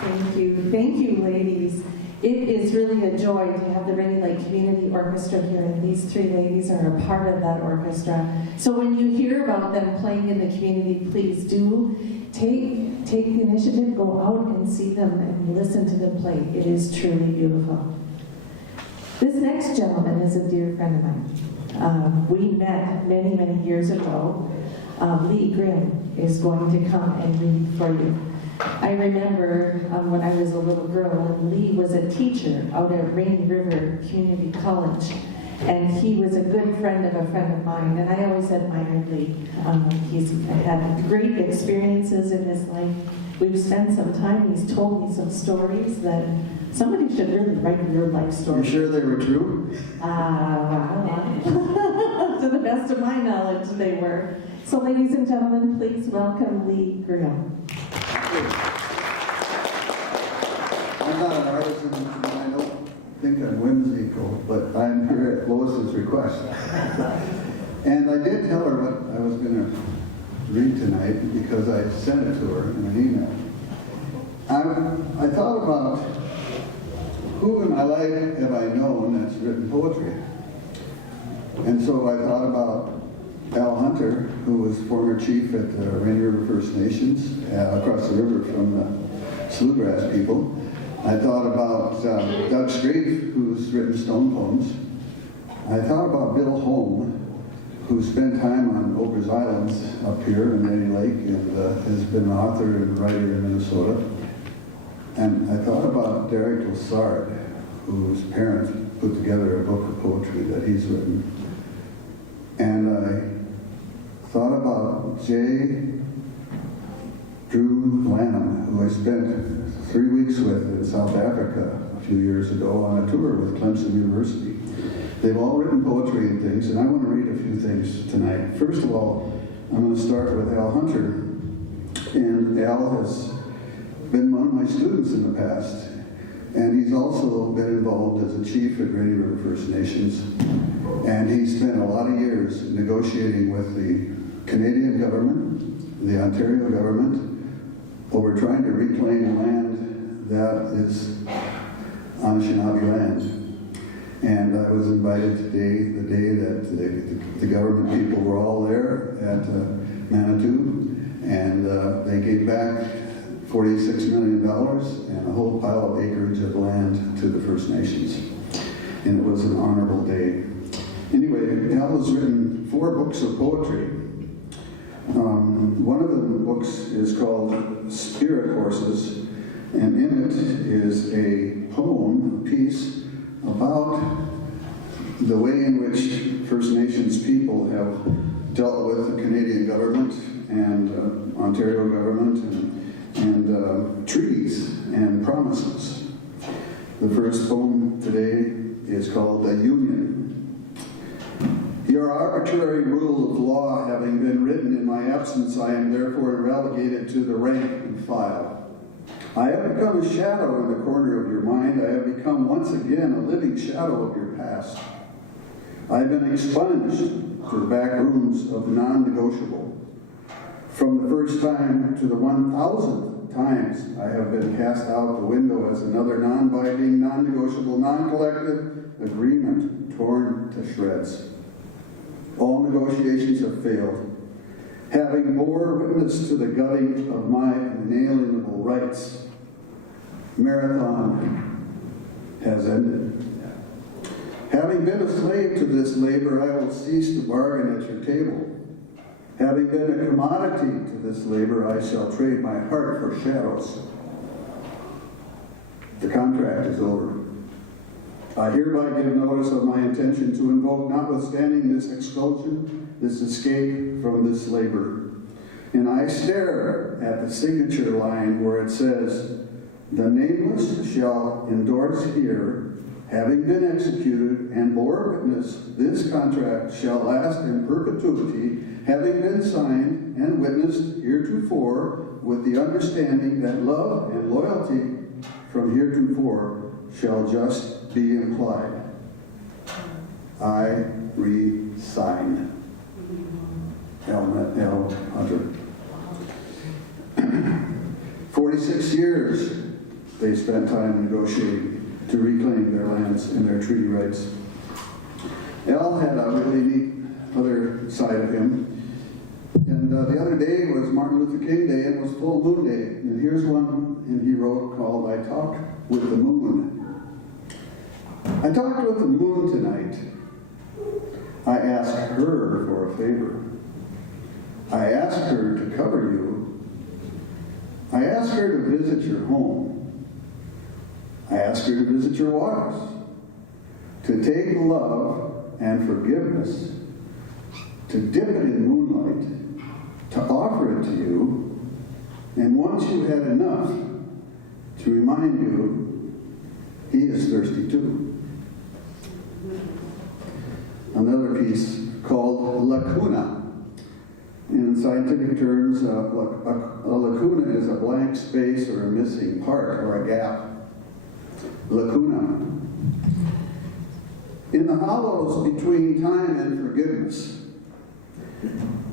Thank you, ladies. It is really a joy to have the Rainy Lake Community Orchestra here, and these three ladies are a part of that orchestra. So when you hear about them playing in the community, please do take the initiative, go out and see them and listen to them play. It is truly beautiful. This next gentleman is a dear friend of mine. We met many, many years ago. Lee Grimm is going to come and read for you. I remember when I was a little girl, and Lee was a teacher out at Rainy River Community College, and he was a good friend of a friend of mine, and I always admired Lee. He's had great experiences in his life. We've spent some time, he's told me some stories that somebody should really write your life story. You sure they were true? To the best of my knowledge, they were. So ladies and gentlemen, please welcome Lee Grimm. I'm not an artist, and I don't think I'm whimsical, but I'm here at Lois's request. And I did tell her what I was going to read tonight because I sent it to her in an email. I thought about who in my life have I known that's written poetry. And so I thought about Al Hunter, who was former chief at the Rainy River First Nations, across the river from the Bluegrass people. I thought about Doug Straight, who's written stone poems. I thought about Bill Holm, who spent time on Oprah's Islands up here in Rainy Lake and has been an author and writer in Minnesota. And I thought about Derek Lessard, whose parents put together a book of poetry that he's written. And I thought about J. Drew Lanham, who I spent 3 weeks with in South Africa a few years ago on a tour with Clemson University. They've all written poetry and things, and I want to read a few things tonight. First of all, I'm going to start with Al Hunter. And Al has been one of my students in the past, and he's also been involved as a chief at Rainy River First Nations. And he spent a lot of years negotiating with the Canadian government, the Ontario government, over trying to reclaim land that is Anishinaabe land. And I was invited today, the day that the government people were all there at Manitou, and they gave back $46 million and a whole pile of acreage of land to the First Nations. And it was an honorable day. Anyway, Al has written 4 books of poetry. One of the books is called Spirit Horses, and in it is a poem, a piece, about the way in which First Nations people have dealt with the Canadian government and Ontario government and treaties and promises. The first poem today is called The Union. Your arbitrary rule of law having been written in my absence, I am therefore relegated to the rank and file. I have become a shadow in the corner of your mind. I have become once again a living shadow of your past. I have been expunged to the back rooms of the non-negotiable. From the first time to the 1,000th times, I have been cast out the window as another non-binding, non-negotiable, non-collective agreement torn to shreds. All negotiations have failed. Having bore witness to the gutting of my inalienable rights, marathon has ended. Having been a slave to this labor, I will cease to bargain at your table. Having been a commodity to this labor, I shall trade my heart for shadows. The contract is over. I hereby give notice of my intention to invoke, notwithstanding this expulsion, this escape from this labor. And I stare at the signature line where it says, the nameless shall endorse here, having been executed and bore witness, this contract shall last in perpetuity, having been signed and witnessed heretofore, with the understanding that love and loyalty from heretofore shall just be implied. I resign. L. Hunter. 46 years they spent time negotiating to reclaim their lands and their treaty rights. Al had a really neat other side of him. And the other day was Martin Luther King Day, and it was full moon day. And here's one he wrote called "I Talked with the Moon." I talked with the moon tonight. I asked her for a favor. I asked her to cover you. I asked her to visit your home. I asked her to visit your waters, to take love and forgiveness, to dip it in moonlight, to offer it to you, and once you had enough, to remind you he is thirsty too. Another piece called lacuna. In scientific terms, a lacuna is a blank space or a missing part or a gap. Lacuna. In the hollows between time and forgiveness,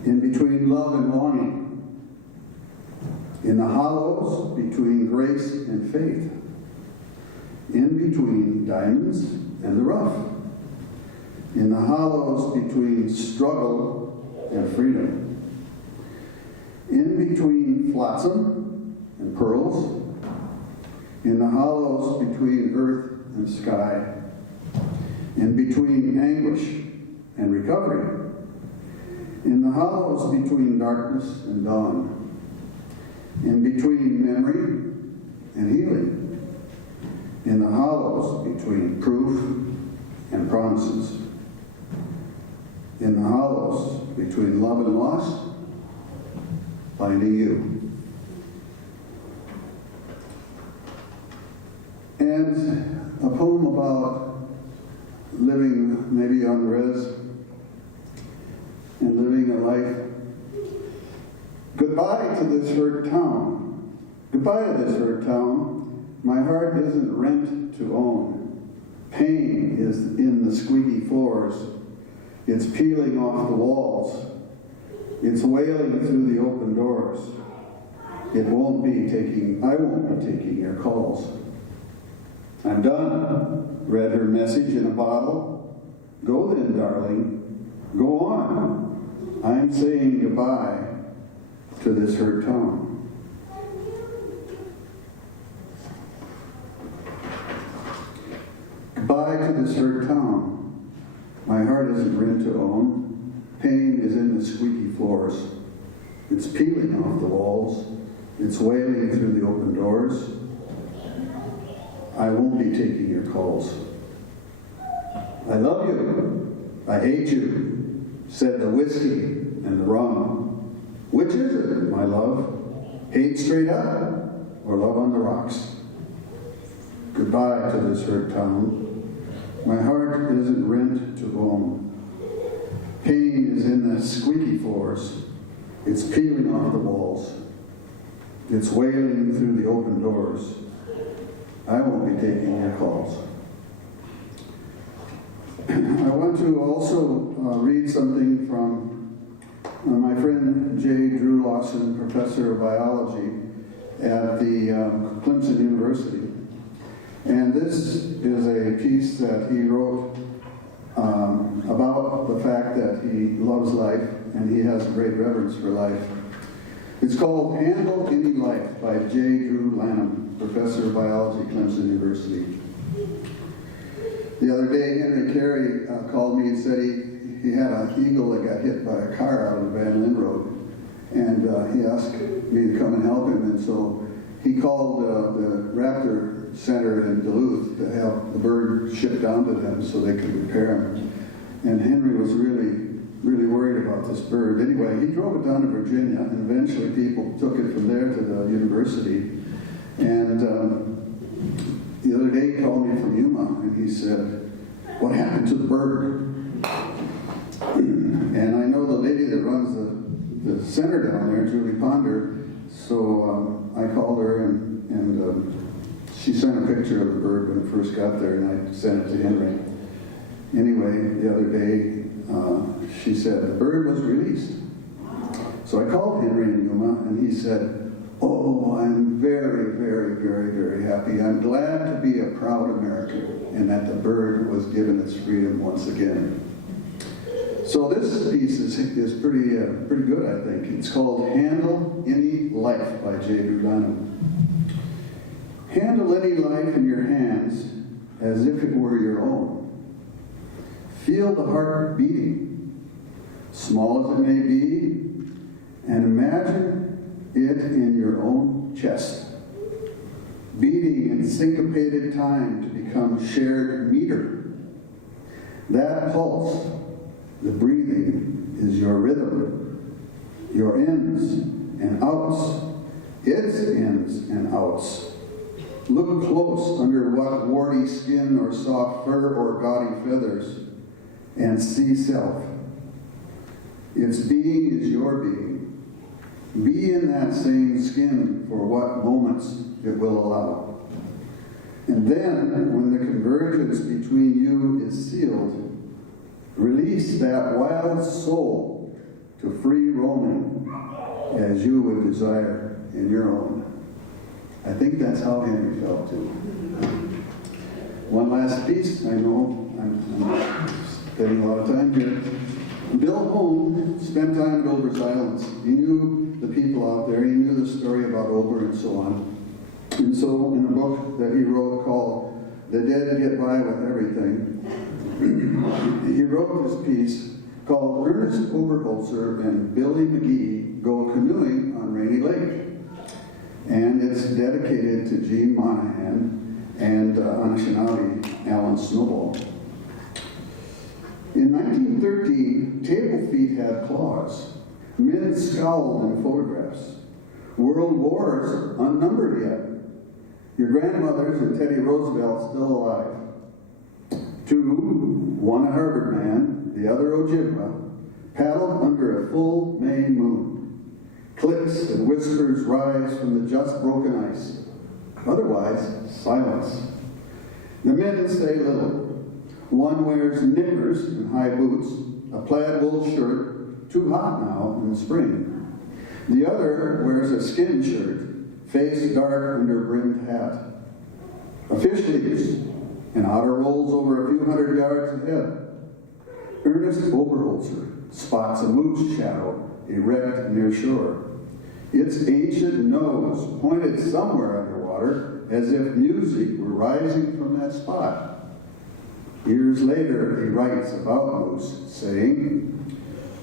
in between love and longing, in the hollows between grace and faith, in between diamonds and the rough, in the hollows between struggle and freedom, in between flotsam and pearls, in the hollows between earth and sky, in between anguish and recovery, in the hollows between darkness and dawn, in between memory and healing, in the hollows between proof and promises, in the hollows between love and loss, finding you. And a poem about living maybe on the res and living a life. Goodbye to this hurt town. Goodbye to this hurt town. My heart isn't rent to own. Pain is in the squeaky floors. It's peeling off the walls. It's wailing through the open doors. I won't be taking your calls. I'm done. Read her message in a bottle. Go then, darling. Go on. I'm saying goodbye to this hurt town. Goodbye to this hurt town. My heart isn't rent to own. Pain is in the squeaky floors. It's peeling off the walls. It's wailing through the open doors. I won't be taking your calls. I love you. I hate you, said the whiskey and the rum. Which is it, my love? Hate straight up or love on the rocks? Goodbye to this hurt town. My heart isn't rent to own. Pain is in the squeaky floors. It's peeling off the walls. It's wailing through the open doors. I won't be taking your calls. I want to also read something from my friend J. Drew Lawson, professor of biology at the Clemson University. And this is a piece that he wrote about the fact that he loves life and he has a great reverence for life. It's called Handle Any Life by J. Drew Lanham, professor of biology at Clemson University. The other day, Henry Carey called me and said he had an eagle that got hit by a car out on the Van Linn Road. And he asked me to come and help him. And so he called the Raptor Center in Duluth to have the bird shipped down to them so they could repair him. And Henry was really worried about this bird. Anyway, he drove it down to Virginia, and eventually people took it from there to the university. And the other day he called me from Yuma, and he said, "What happened to the bird?" And I know the lady that runs the center down there, Julie Ponder, so I called her, and she sent a picture of the bird when it first got there, and I sent it to Henry. Anyway, the other day, she said, the bird was released. So I called Henry in Yuma, and he said, "Oh, I'm very, very, very, very happy happy. I'm glad to be a proud American and that the bird was given its freedom once again. So this piece is pretty good, I think. It's called Handle Any Life by J. Drew Dunham. Handle any life in your hands as if it were your own. Feel the heart beating, small as it may be, and imagine it in your own chest, beating in syncopated time to become shared meter. That pulse, the breathing, is your rhythm, your ins and outs, its ins and outs. Look close under what warty skin or soft fur or gaudy feathers, and see self. Its being is your being. Be in that same skin for what moments it will allow. And then, when the convergence between you is sealed, release that wild soul to free roaming as you would desire in your own. I think that's how Henry felt too. One last piece. I know I'm spending a lot of time here. Bill Holm spent time at Ober's Islands. He knew the people out there. He knew the story about Ober and so on. And so in a book that he wrote called The Dead Get By With Everything, he wrote this piece called Ernest Oberholzer and Billy McGee Go Canoeing on Rainy Lake. And it's dedicated to Gene Monahan and Anishinaabe Alan Snowball. In 1913, table feet had claws. Men scowled in photographs. World wars unnumbered yet. Your grandmothers and Teddy Roosevelt still alive. Two, one a Harvard man, the other Ojibwa, paddled under a full May moon. Clicks and whispers rise from the just broken ice. Otherwise, silence. The men say little. One wears knickers and high boots, a plaid wool shirt, too hot now in the spring. The other wears a skin shirt, face dark under brimmed hat. A fish leaps, and otter rolls over a few hundred yards ahead. Ernest Oberholzer spots a moose shadow erect near shore. Its ancient nose pointed somewhere underwater as if music were rising from that spot. Years later, he writes about moose, saying,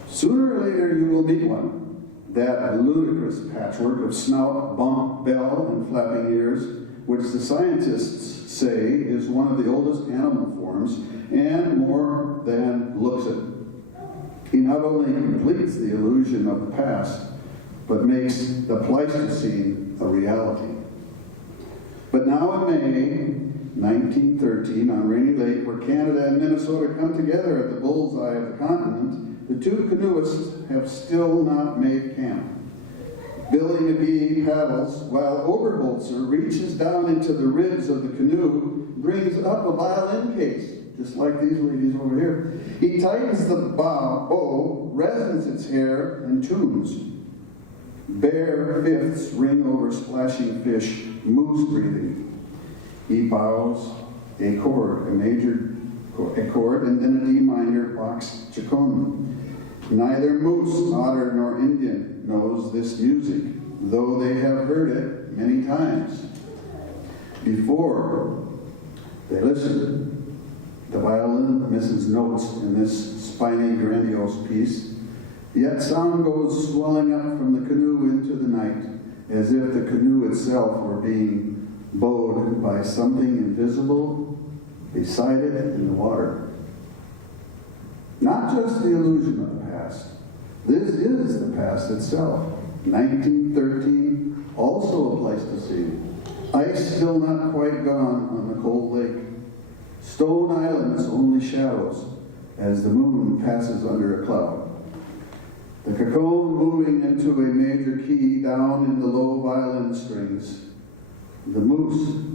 "Sooner or later you will meet one, that ludicrous patchwork of snout, bump, bell, and flapping ears, which the scientists say is one of the oldest animal forms and more than looks it." He not only completes the illusion of the past, but makes the Pleistocene a reality. But now in May 1913, on Rainy Lake, where Canada and Minnesota come together at the bullseye of the continent, the two canoeists have still not made camp. Billy McGee paddles, while Oberholzer reaches down into the ribs of the canoe, brings up a violin case, just like these ladies over here. He tightens the bow, resins its hair, and tunes. Bare fifths ring over splashing fish, moose breathing. He bows a chord, a major chord, and then a D minor vox chaconum. Neither moose, otter, nor Indian knows this music, though they have heard it many times. Before they listen, the violin misses notes in this spiny, grandiose piece. Yet sound goes swelling up from the canoe into the night, as if the canoe itself were being bowed by something invisible beside it in the water. Not just the illusion of the past. This is the past itself. 1913, also a Pleistocene. Ice still not quite gone on the cold lake. Stone Islands only shadows as the moon passes under a cloud. The cajon moving into a major key down in the low violin strings. The moose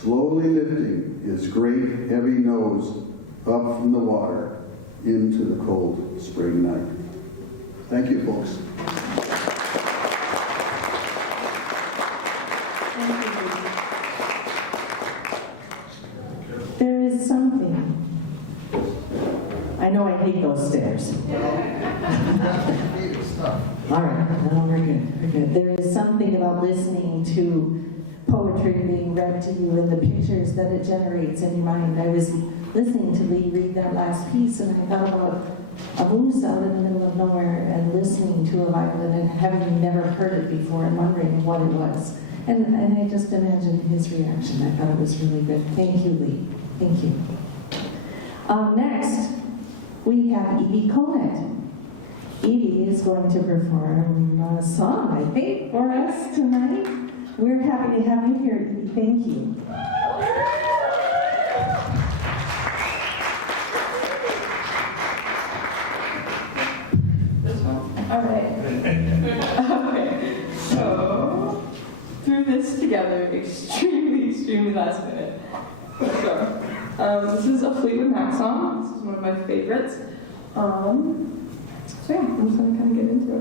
slowly lifting his great heavy nose up from the water into the cold spring night. Thank you, folks. hate those stairs. All right, no, we're good, we're good. There is something about listening to poetry being read to you and the pictures that it generates in your mind. I was listening to Lee read that last piece, and I thought about a moose out in the middle of nowhere and listening to a violin and having never heard it before and wondering what it was. And I just imagined his reaction. I thought it was really good. Thank you, Lee. Thank you. Next, we have Evie Conant. Evie is going to perform a song, I think, for us tonight. We're happy to have you here, Evie. Thank you. This one? All right. Okay. So, threw this together extremely last minute. So, this is a Fleetwood Mac song. This is one of my favorites. So yeah, I'm just gonna kind of get into it.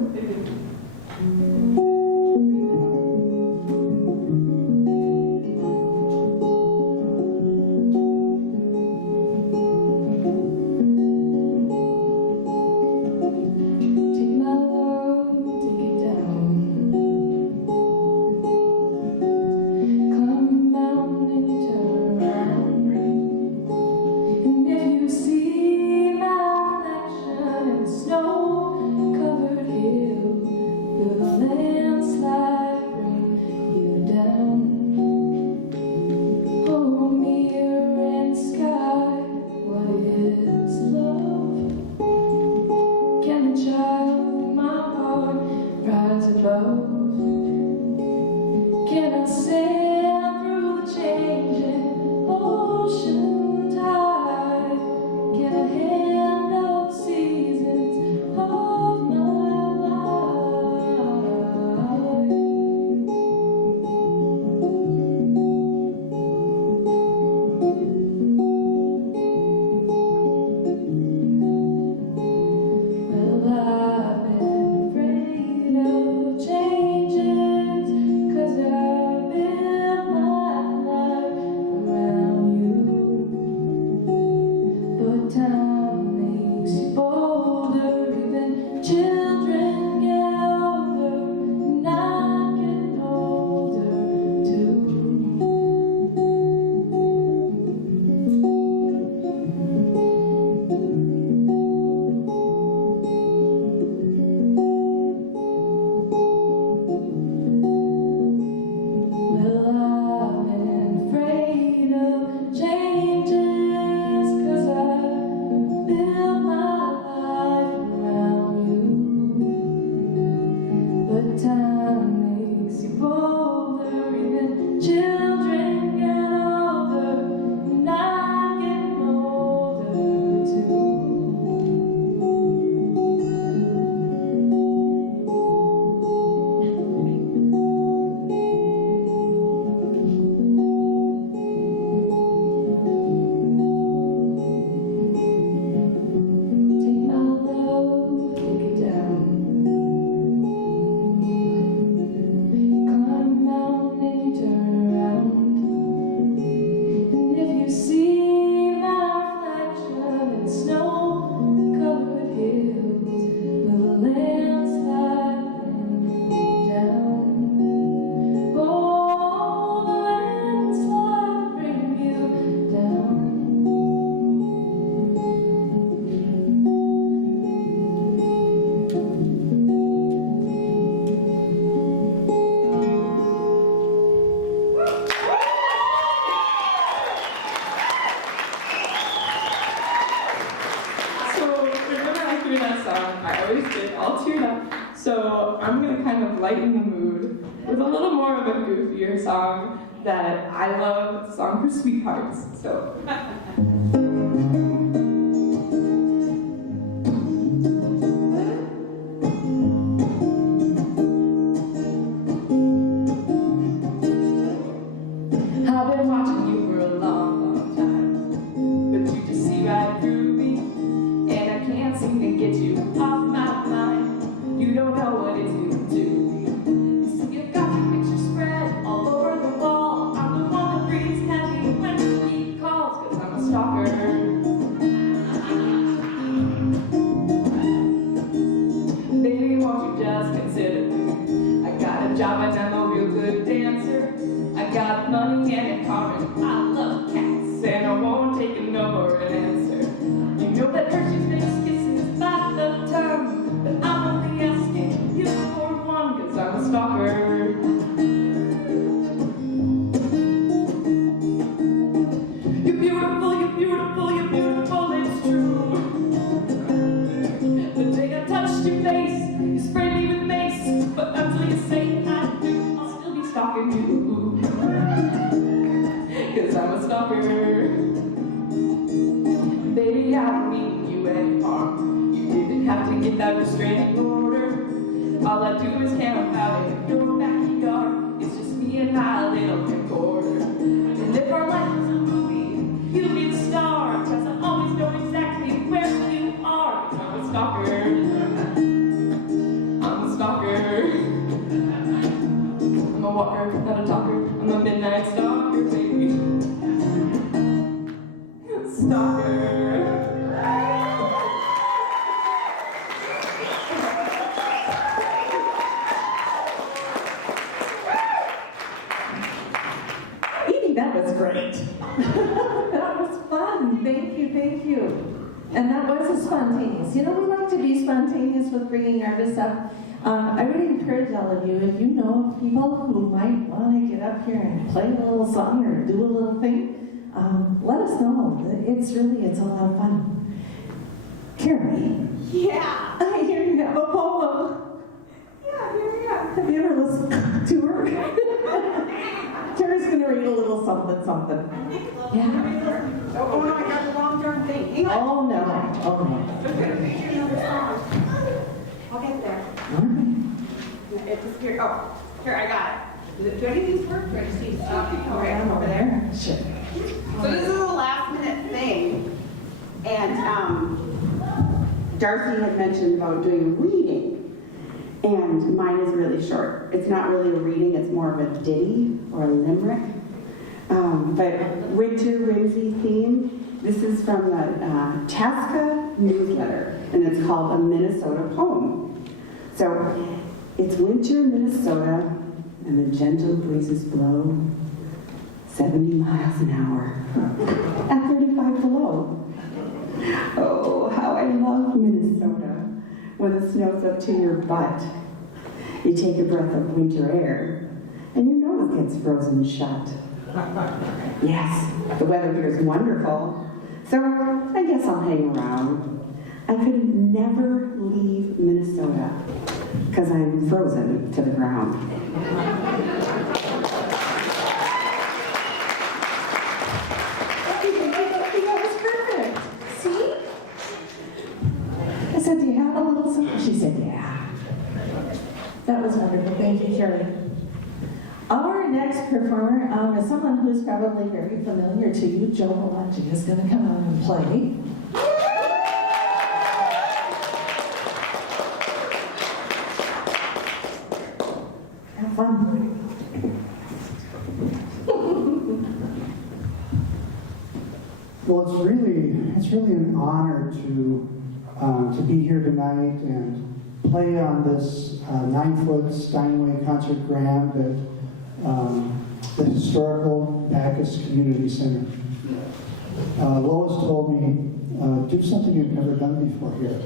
Lighten the mood with a little more of a goofier song that I love. It's a song for sweethearts. So. I've been watching you for a long time, but you just see right through me, and I can't seem to get you off my mind. You don't know what it's going to do. Stalker. money and in cars. I love cats and I won't take a no for an answer. You know that Hershey's makes kisses by the ton, but I'm only asking you for one, cause I'm a stalker. You're beautiful, you're beautiful, you're beautiful, it's true. The day I touched your face, you sprayed me with mace, but until you say I do, I'll still be stalking you. Cause I'm a stalker. Baby, I don't mean you any harm. You didn't have to get that restraining order. All I do is camp out in your backyard. It's just me and my little recorder. And if our life was a movie, you'd be the star, cause I always know exactly where you are. Cause I'm a stalker. I'm a stalker. I'm a walker, not a talker. I'm a midnight stalker, baby. Stalker. Edie, that was great. That was fun. Thank you, thank you. And that was a spontaneous. You know, we like to be spontaneous with bringing artists up. I would encourage all of you, if you know people who might want to get up here and play a little song or do a little thing, let us know. It's a lot of fun. Carrie. Yeah. I hear you have a poem. Yeah, yeah. Have you ever listened to her? Carrie's going to read a little something, something. Yeah. Oh no, I got the wrong darn thing. Hang on. Oh, no. Oh, no. Another song. I'll get there. All right. It disappeared. Oh, here, I got it. Do any of these work? Do I just need to stop? Oh, yeah, over there. Sure. So this is a last minute thing. And Darcy had mentioned about doing a reading. And mine is really short. It's not really a reading, it's more of a ditty or a limerick. But winter whimsy theme. This is from the Tasca newsletter, and it's called A Minnesota Poem. So it's winter in Minnesota, and the gentle breezes blow 70 miles an hour at 35 below. Oh, how I love Minnesota when the snow's up to your butt. You take a breath of winter air, and your nose gets frozen shut. Yes, the weather here is wonderful, so I guess I'll hang around. I could never leave Minnesota because I'm frozen to the ground. That was perfect. See? I said, do you have a little something? She said, yeah. That was wonderful. Thank you, Shirley. Our next performer is someone who's probably very familiar to you. Joe Malachi is going to come out and play. Have fun. Well, it's really an honor to be here tonight and play on this 9-foot Steinway concert grand at the historical Bacchus Community Center. Lois told me, do something you've never done before here.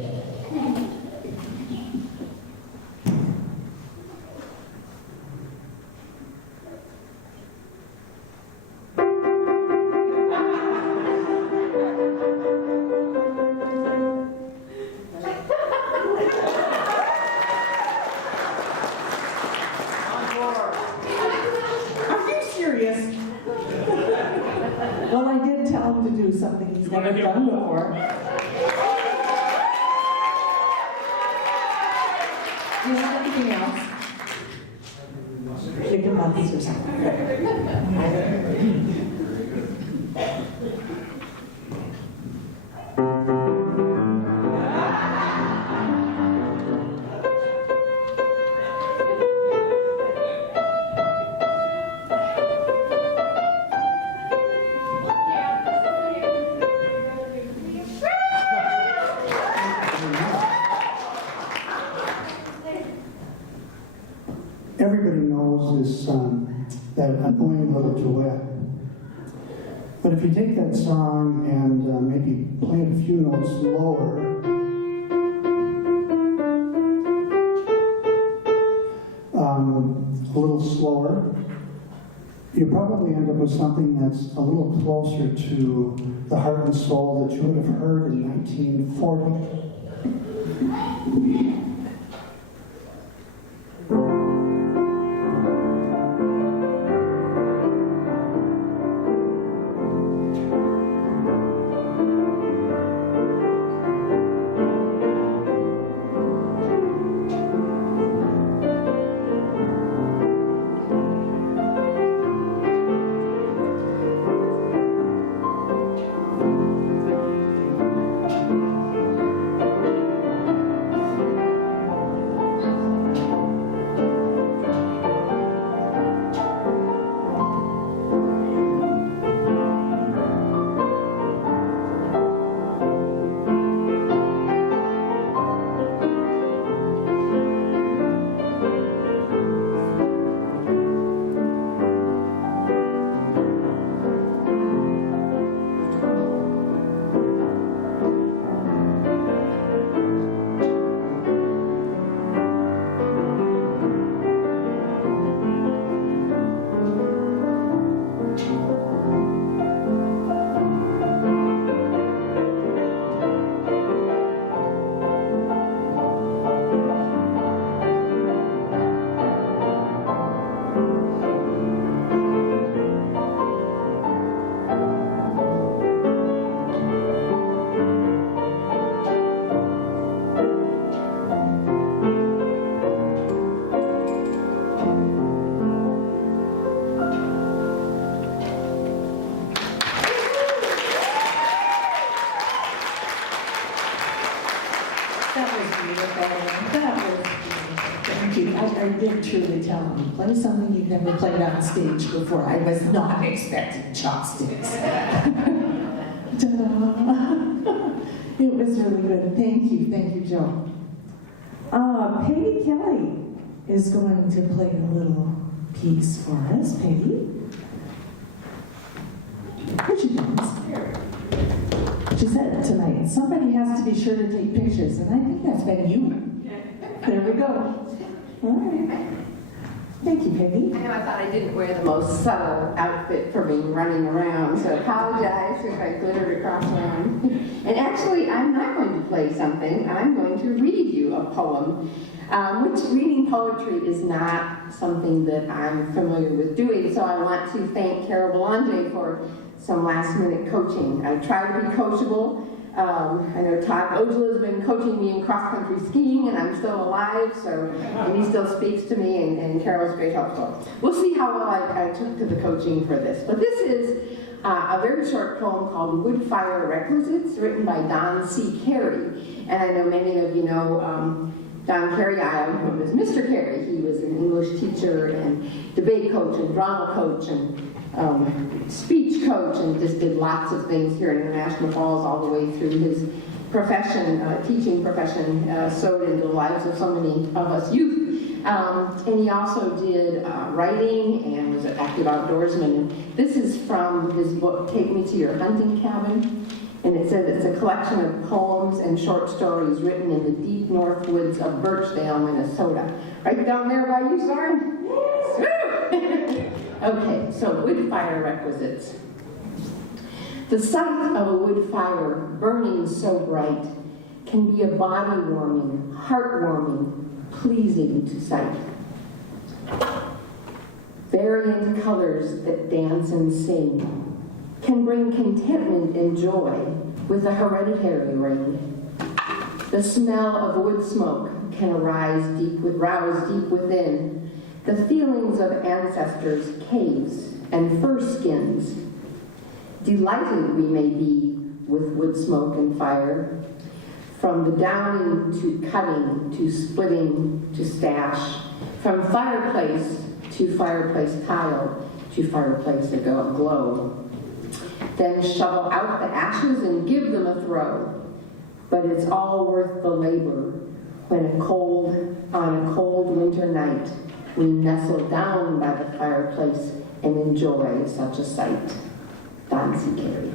Well, I did tell him to do something he's never done before. Do you have anything else? Chicken nuggets or something. Everybody knows this that a duet. But if you take that song and maybe play it a few notes lower, a little slower, you probably end up with something that's a little closer to the heart and soul that you would have heard in 1940. I did truly tell him, play something you've never played on stage before. I was not expecting chopsticks. Ta-da. It was really good. Thank you, Joe. Peggy Kelly is going to play a little piece for us. Peggy? Where'd you go? She said tonight, somebody has to be sure to take pictures, and I think that's been you. There we go. All right. Thank you, Peggy. I know I thought I didn't wear the most subtle outfit for being running around, so apologize if I glittered across the room. And actually, I'm not going to play something. I'm going to read you a poem, which reading poetry is not something that I'm familiar with doing, so I want to thank Carol Belanger for some last-minute coaching. I try to be coachable. I know Todd Ojala has been coaching me in cross-country skiing, and I'm still alive, and he still speaks to me, and Carol's great help. So we'll see how well I took to the coaching for this. But this is a very short poem called Wood Fire Requisites, written by Don C. Carey. And I know many of you know Don Carey. I know him as Mr. Carey. He was an English teacher and debate coach and drama coach and speech coach, and just did lots of things here in International Falls all the way through his profession, teaching profession, sewed into the lives of so many of us youth. And he also did writing and was an active outdoorsman. And this is from his book, Take Me to Your Hunting Cabin. And it says it's a collection of poems and short stories written in the deep north woods of Birchdale, Minnesota. Right down there by you, Soren? Okay, so wood fire requisites. The sight of a wood fire burning so bright can be a body-warming, heart-warming, pleasing to sight. Variant colors that dance and sing can bring contentment and joy with a hereditary ring. The smell of wood smoke can rouse deep within the feelings of ancestors, caves, and fur skins. Delighted we may be with wood smoke and fire, from the downing to cutting to splitting to stash, from fireplace to fireplace tile to fireplace aglow. Then shovel out the ashes and give them a throw. But it's all worth the labor when on a cold winter night, we nestle down by the fireplace and enjoy such a sight. Don C. Carey.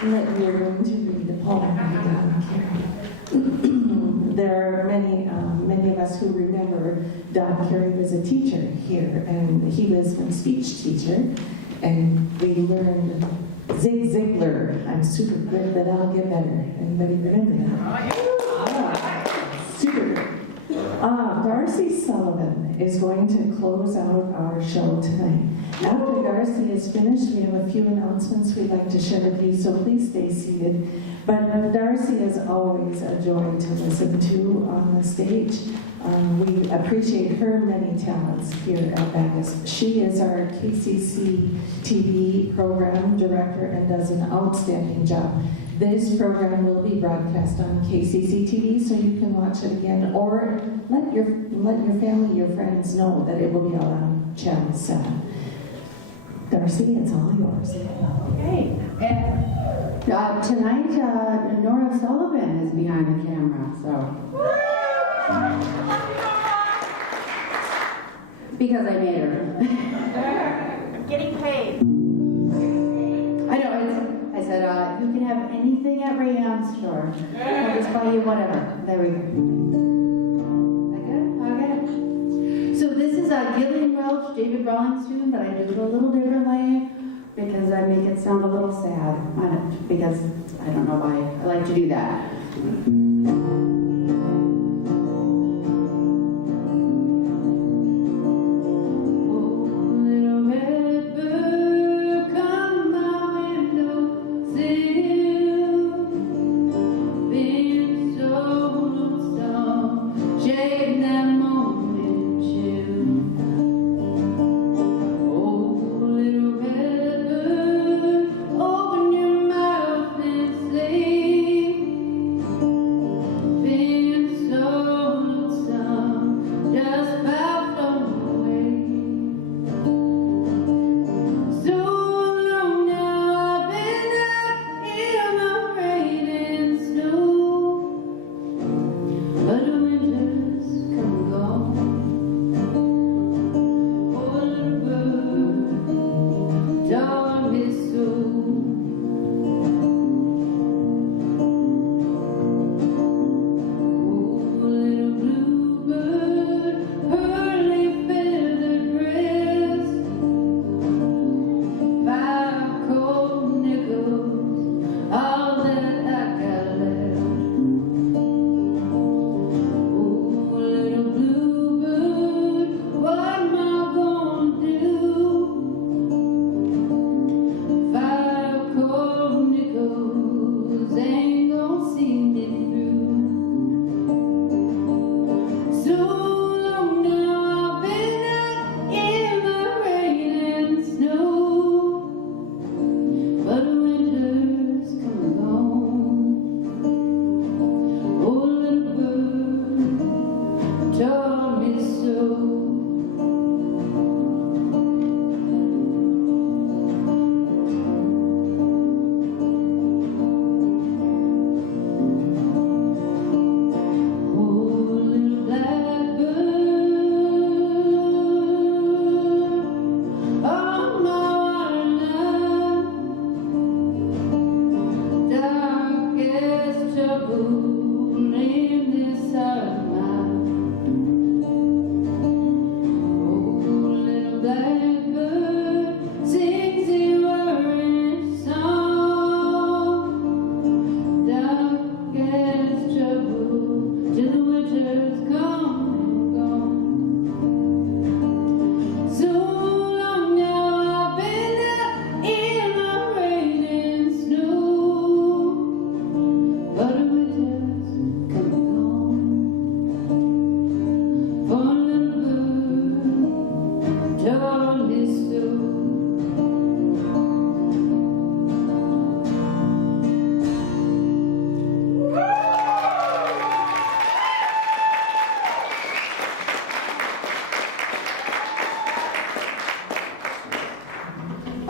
That we're going to read the poem by Don Carey. There are many of us who remember Don Carey was a teacher here, and he was my speech teacher, and we learned Zig Ziglar, I'm super good, but I'll get better. Anybody remember that? Super good. Darcy Sullivan is going to close out our show tonight. After Darcy is finished, we have a few announcements we'd like to share with you, so please stay seated. But Darcy is always a joy to listen to on the stage. We appreciate her many talents here at Bacchus. She is our KCC TV program director and does an outstanding job. This program will be broadcast on KCC TV, so you can watch it again, or let your family, your friends know that it will be out on Channel 7. Darcy, it's all yours. Okay. And tonight, Nora Sullivan is behind the camera, so. Because I made her. Getting paid. I know, I said, you can have anything at Rayon's store. I'll just buy you whatever. There we go. Okay. So this is a Gillian Welch, David Rawlings tune, but I do it a little differently because I make it sound a little sad. Because I don't know why I like to do that.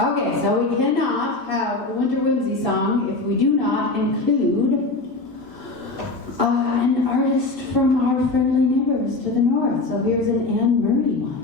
Okay, so we cannot have a Winter Whimsy song if we do not include an artist request from our friendly neighbors to the north. So here's an Anne Murray one.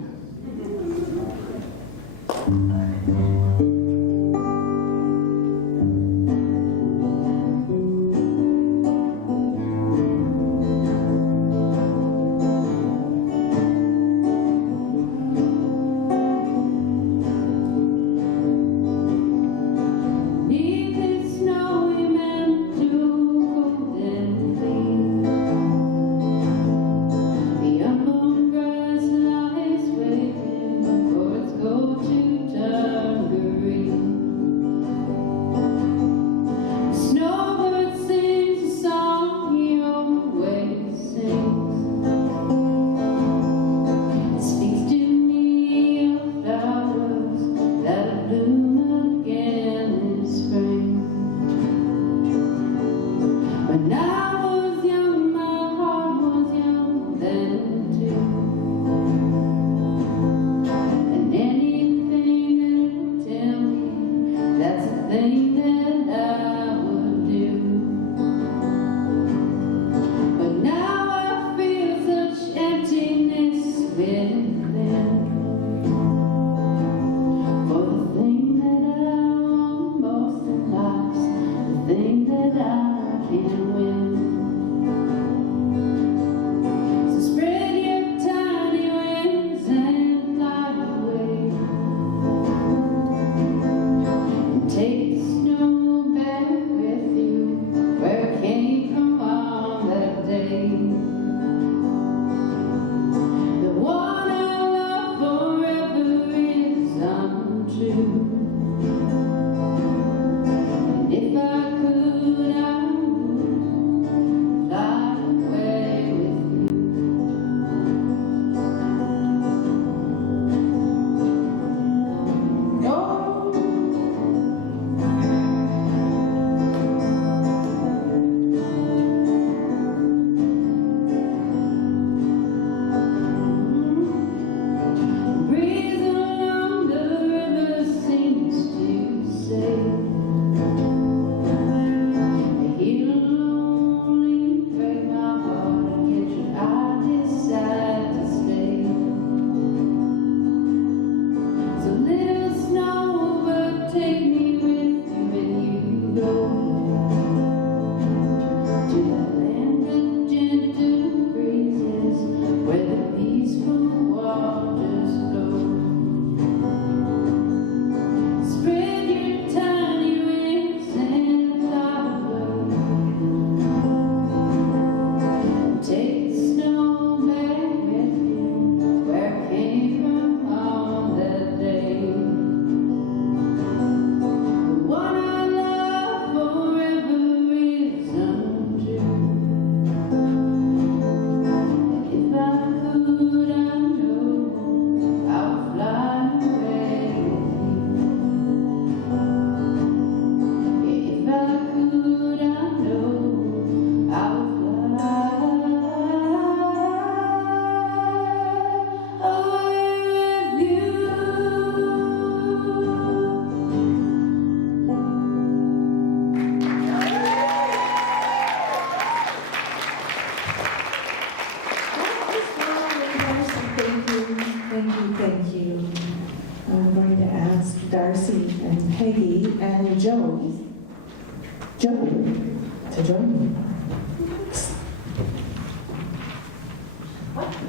To join me.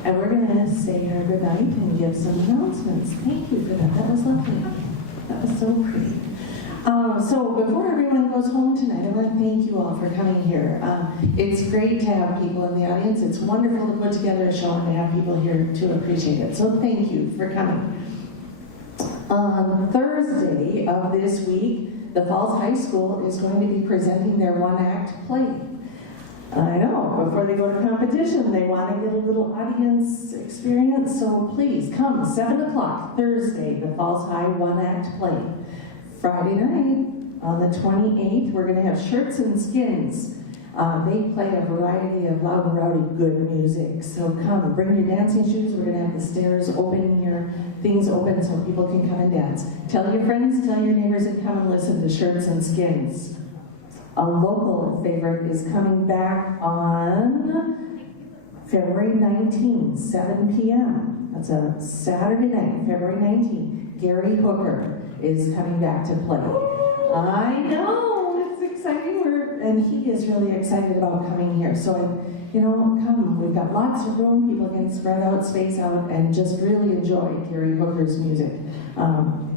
And we're going to say our goodnight and give some announcements. Thank you for that. That was lovely. That was so pretty. So before everyone goes home tonight, I want to thank you all for coming here. It's great to have people in the audience. It's wonderful to put together a show and to have people here to appreciate it. So thank you for coming. On Thursday of this week, the Falls High School is going to be presenting their one-act play. I know, before they go to competition, they want to get a little audience experience, so please come, 7 o'clock, Thursday, the Falls High one-act play. Friday night, on the 28th, we're going to have Shirts and Skins. They play a variety of loud and rowdy good music, so come, bring your dancing shoes. We're going to have the stairs open here, things open so people can come and dance. Tell your friends, tell your neighbors, and come and listen to Shirts and Skins. A local favorite is coming back on February 19, 7 p.m. That's a Saturday night, February 19. Gary Hooker is coming back to play. I know, it's exciting. And he is really excited about coming here. So, come. We've got lots of room. People can spread out, space out, and just really enjoy Gary Hooker's music.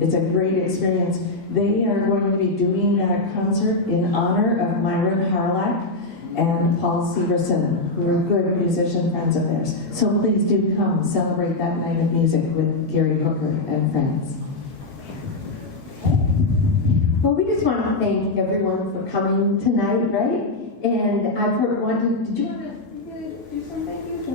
It's a great experience. They are going to be doing that concert in honor of Myron Harlach and Paul Severson, who are good musician friends of theirs. So please do come celebrate that night of music with Gary Hooker and friends. Well, we just want to thank everyone for coming tonight, right? And I've heard did you want to do some thank yous?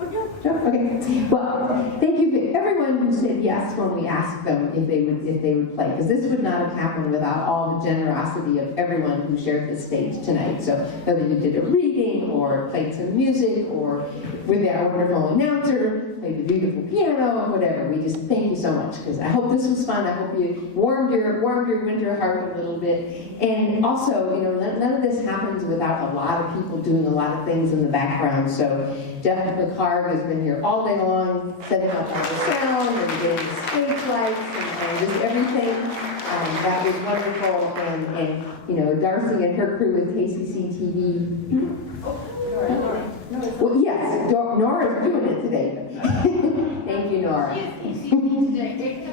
Okay. Well, thank you to everyone who said yes when we asked them if they would play, because this would not have happened without all the generosity of everyone who shared the stage tonight. So whether you did a reading or played some music or with our wonderful announcer, played the beautiful piano or whatever, we just thank you so much, because I hope this was fun. I hope you warmed your winter heart a little bit. And also, none of this happens without a lot of people doing a lot of things in the background. So Jeff McCarg has been here all day long, setting up all the sound and getting the stage lights and just everything. That was wonderful. And Darcy and her crew with KCC TV. Well, yes, Nora's doing it today. Thank you, Nora.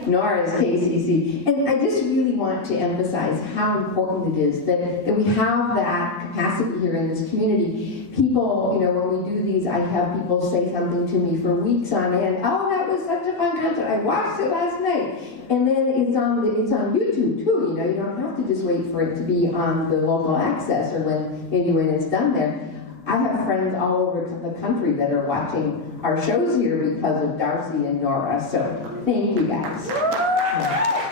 Nora is KCC. And I just really want to emphasize how important it is that we have that capacity here in this community. People, when we do these, I have people say something to me for weeks on end. Oh, that was such a fun concert. I watched it last night. And then it's on YouTube too. You don't have to just wait for it to be on the local access or when it's done there. I have friends all over the country that are watching our shows here because of Darcy and Nora, so thank you guys.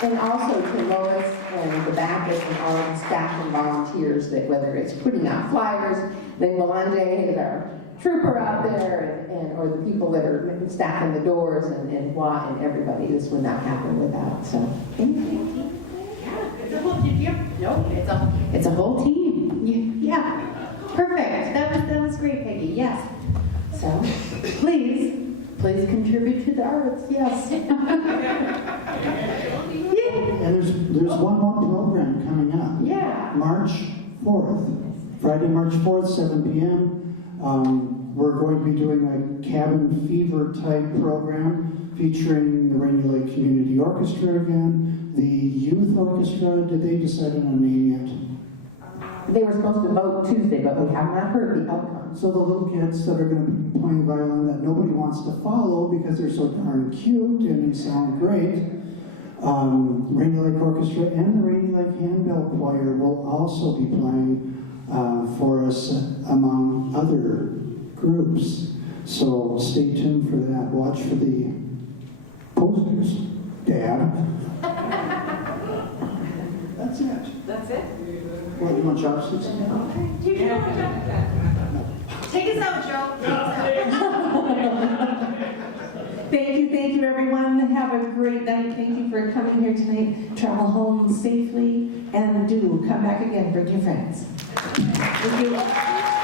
And also to Lois and the backup and all the staff and volunteers that whether it's putting out flyers, then Melange is our trooper out there, or the people that are staffing the doors and everybody. This would not happen without, so thank you. It's a whole team. No, it's a whole team. Yeah. Perfect. That was great, Peggy. Yes. So, please contribute to the arts. Yes. And there's one more program coming up. Yeah. March 4th, Friday, March 4th, 7 p.m. We're going to be doing a cabin fever type program featuring the Rainy Lake Community Orchestra again, the youth orchestra. Did they decide on a name yet? They were supposed to vote Tuesday, but we have not heard the outcome. So the little kids that are going to be playing violin that nobody wants to follow because they're so darn cute and they sound great, Rainy Lake Orchestra and the Rainy Lake Handbell Choir will also be playing for us among other groups. So stay tuned for that. Watch for the posters, Dad. That's it. That's it? What, you want chopsticks? Okay. Take us out, Joe. Thank you, everyone. Have a great night. Thank you for coming here tonight. Travel home safely, and do come back again. Bring your friends. Thank you.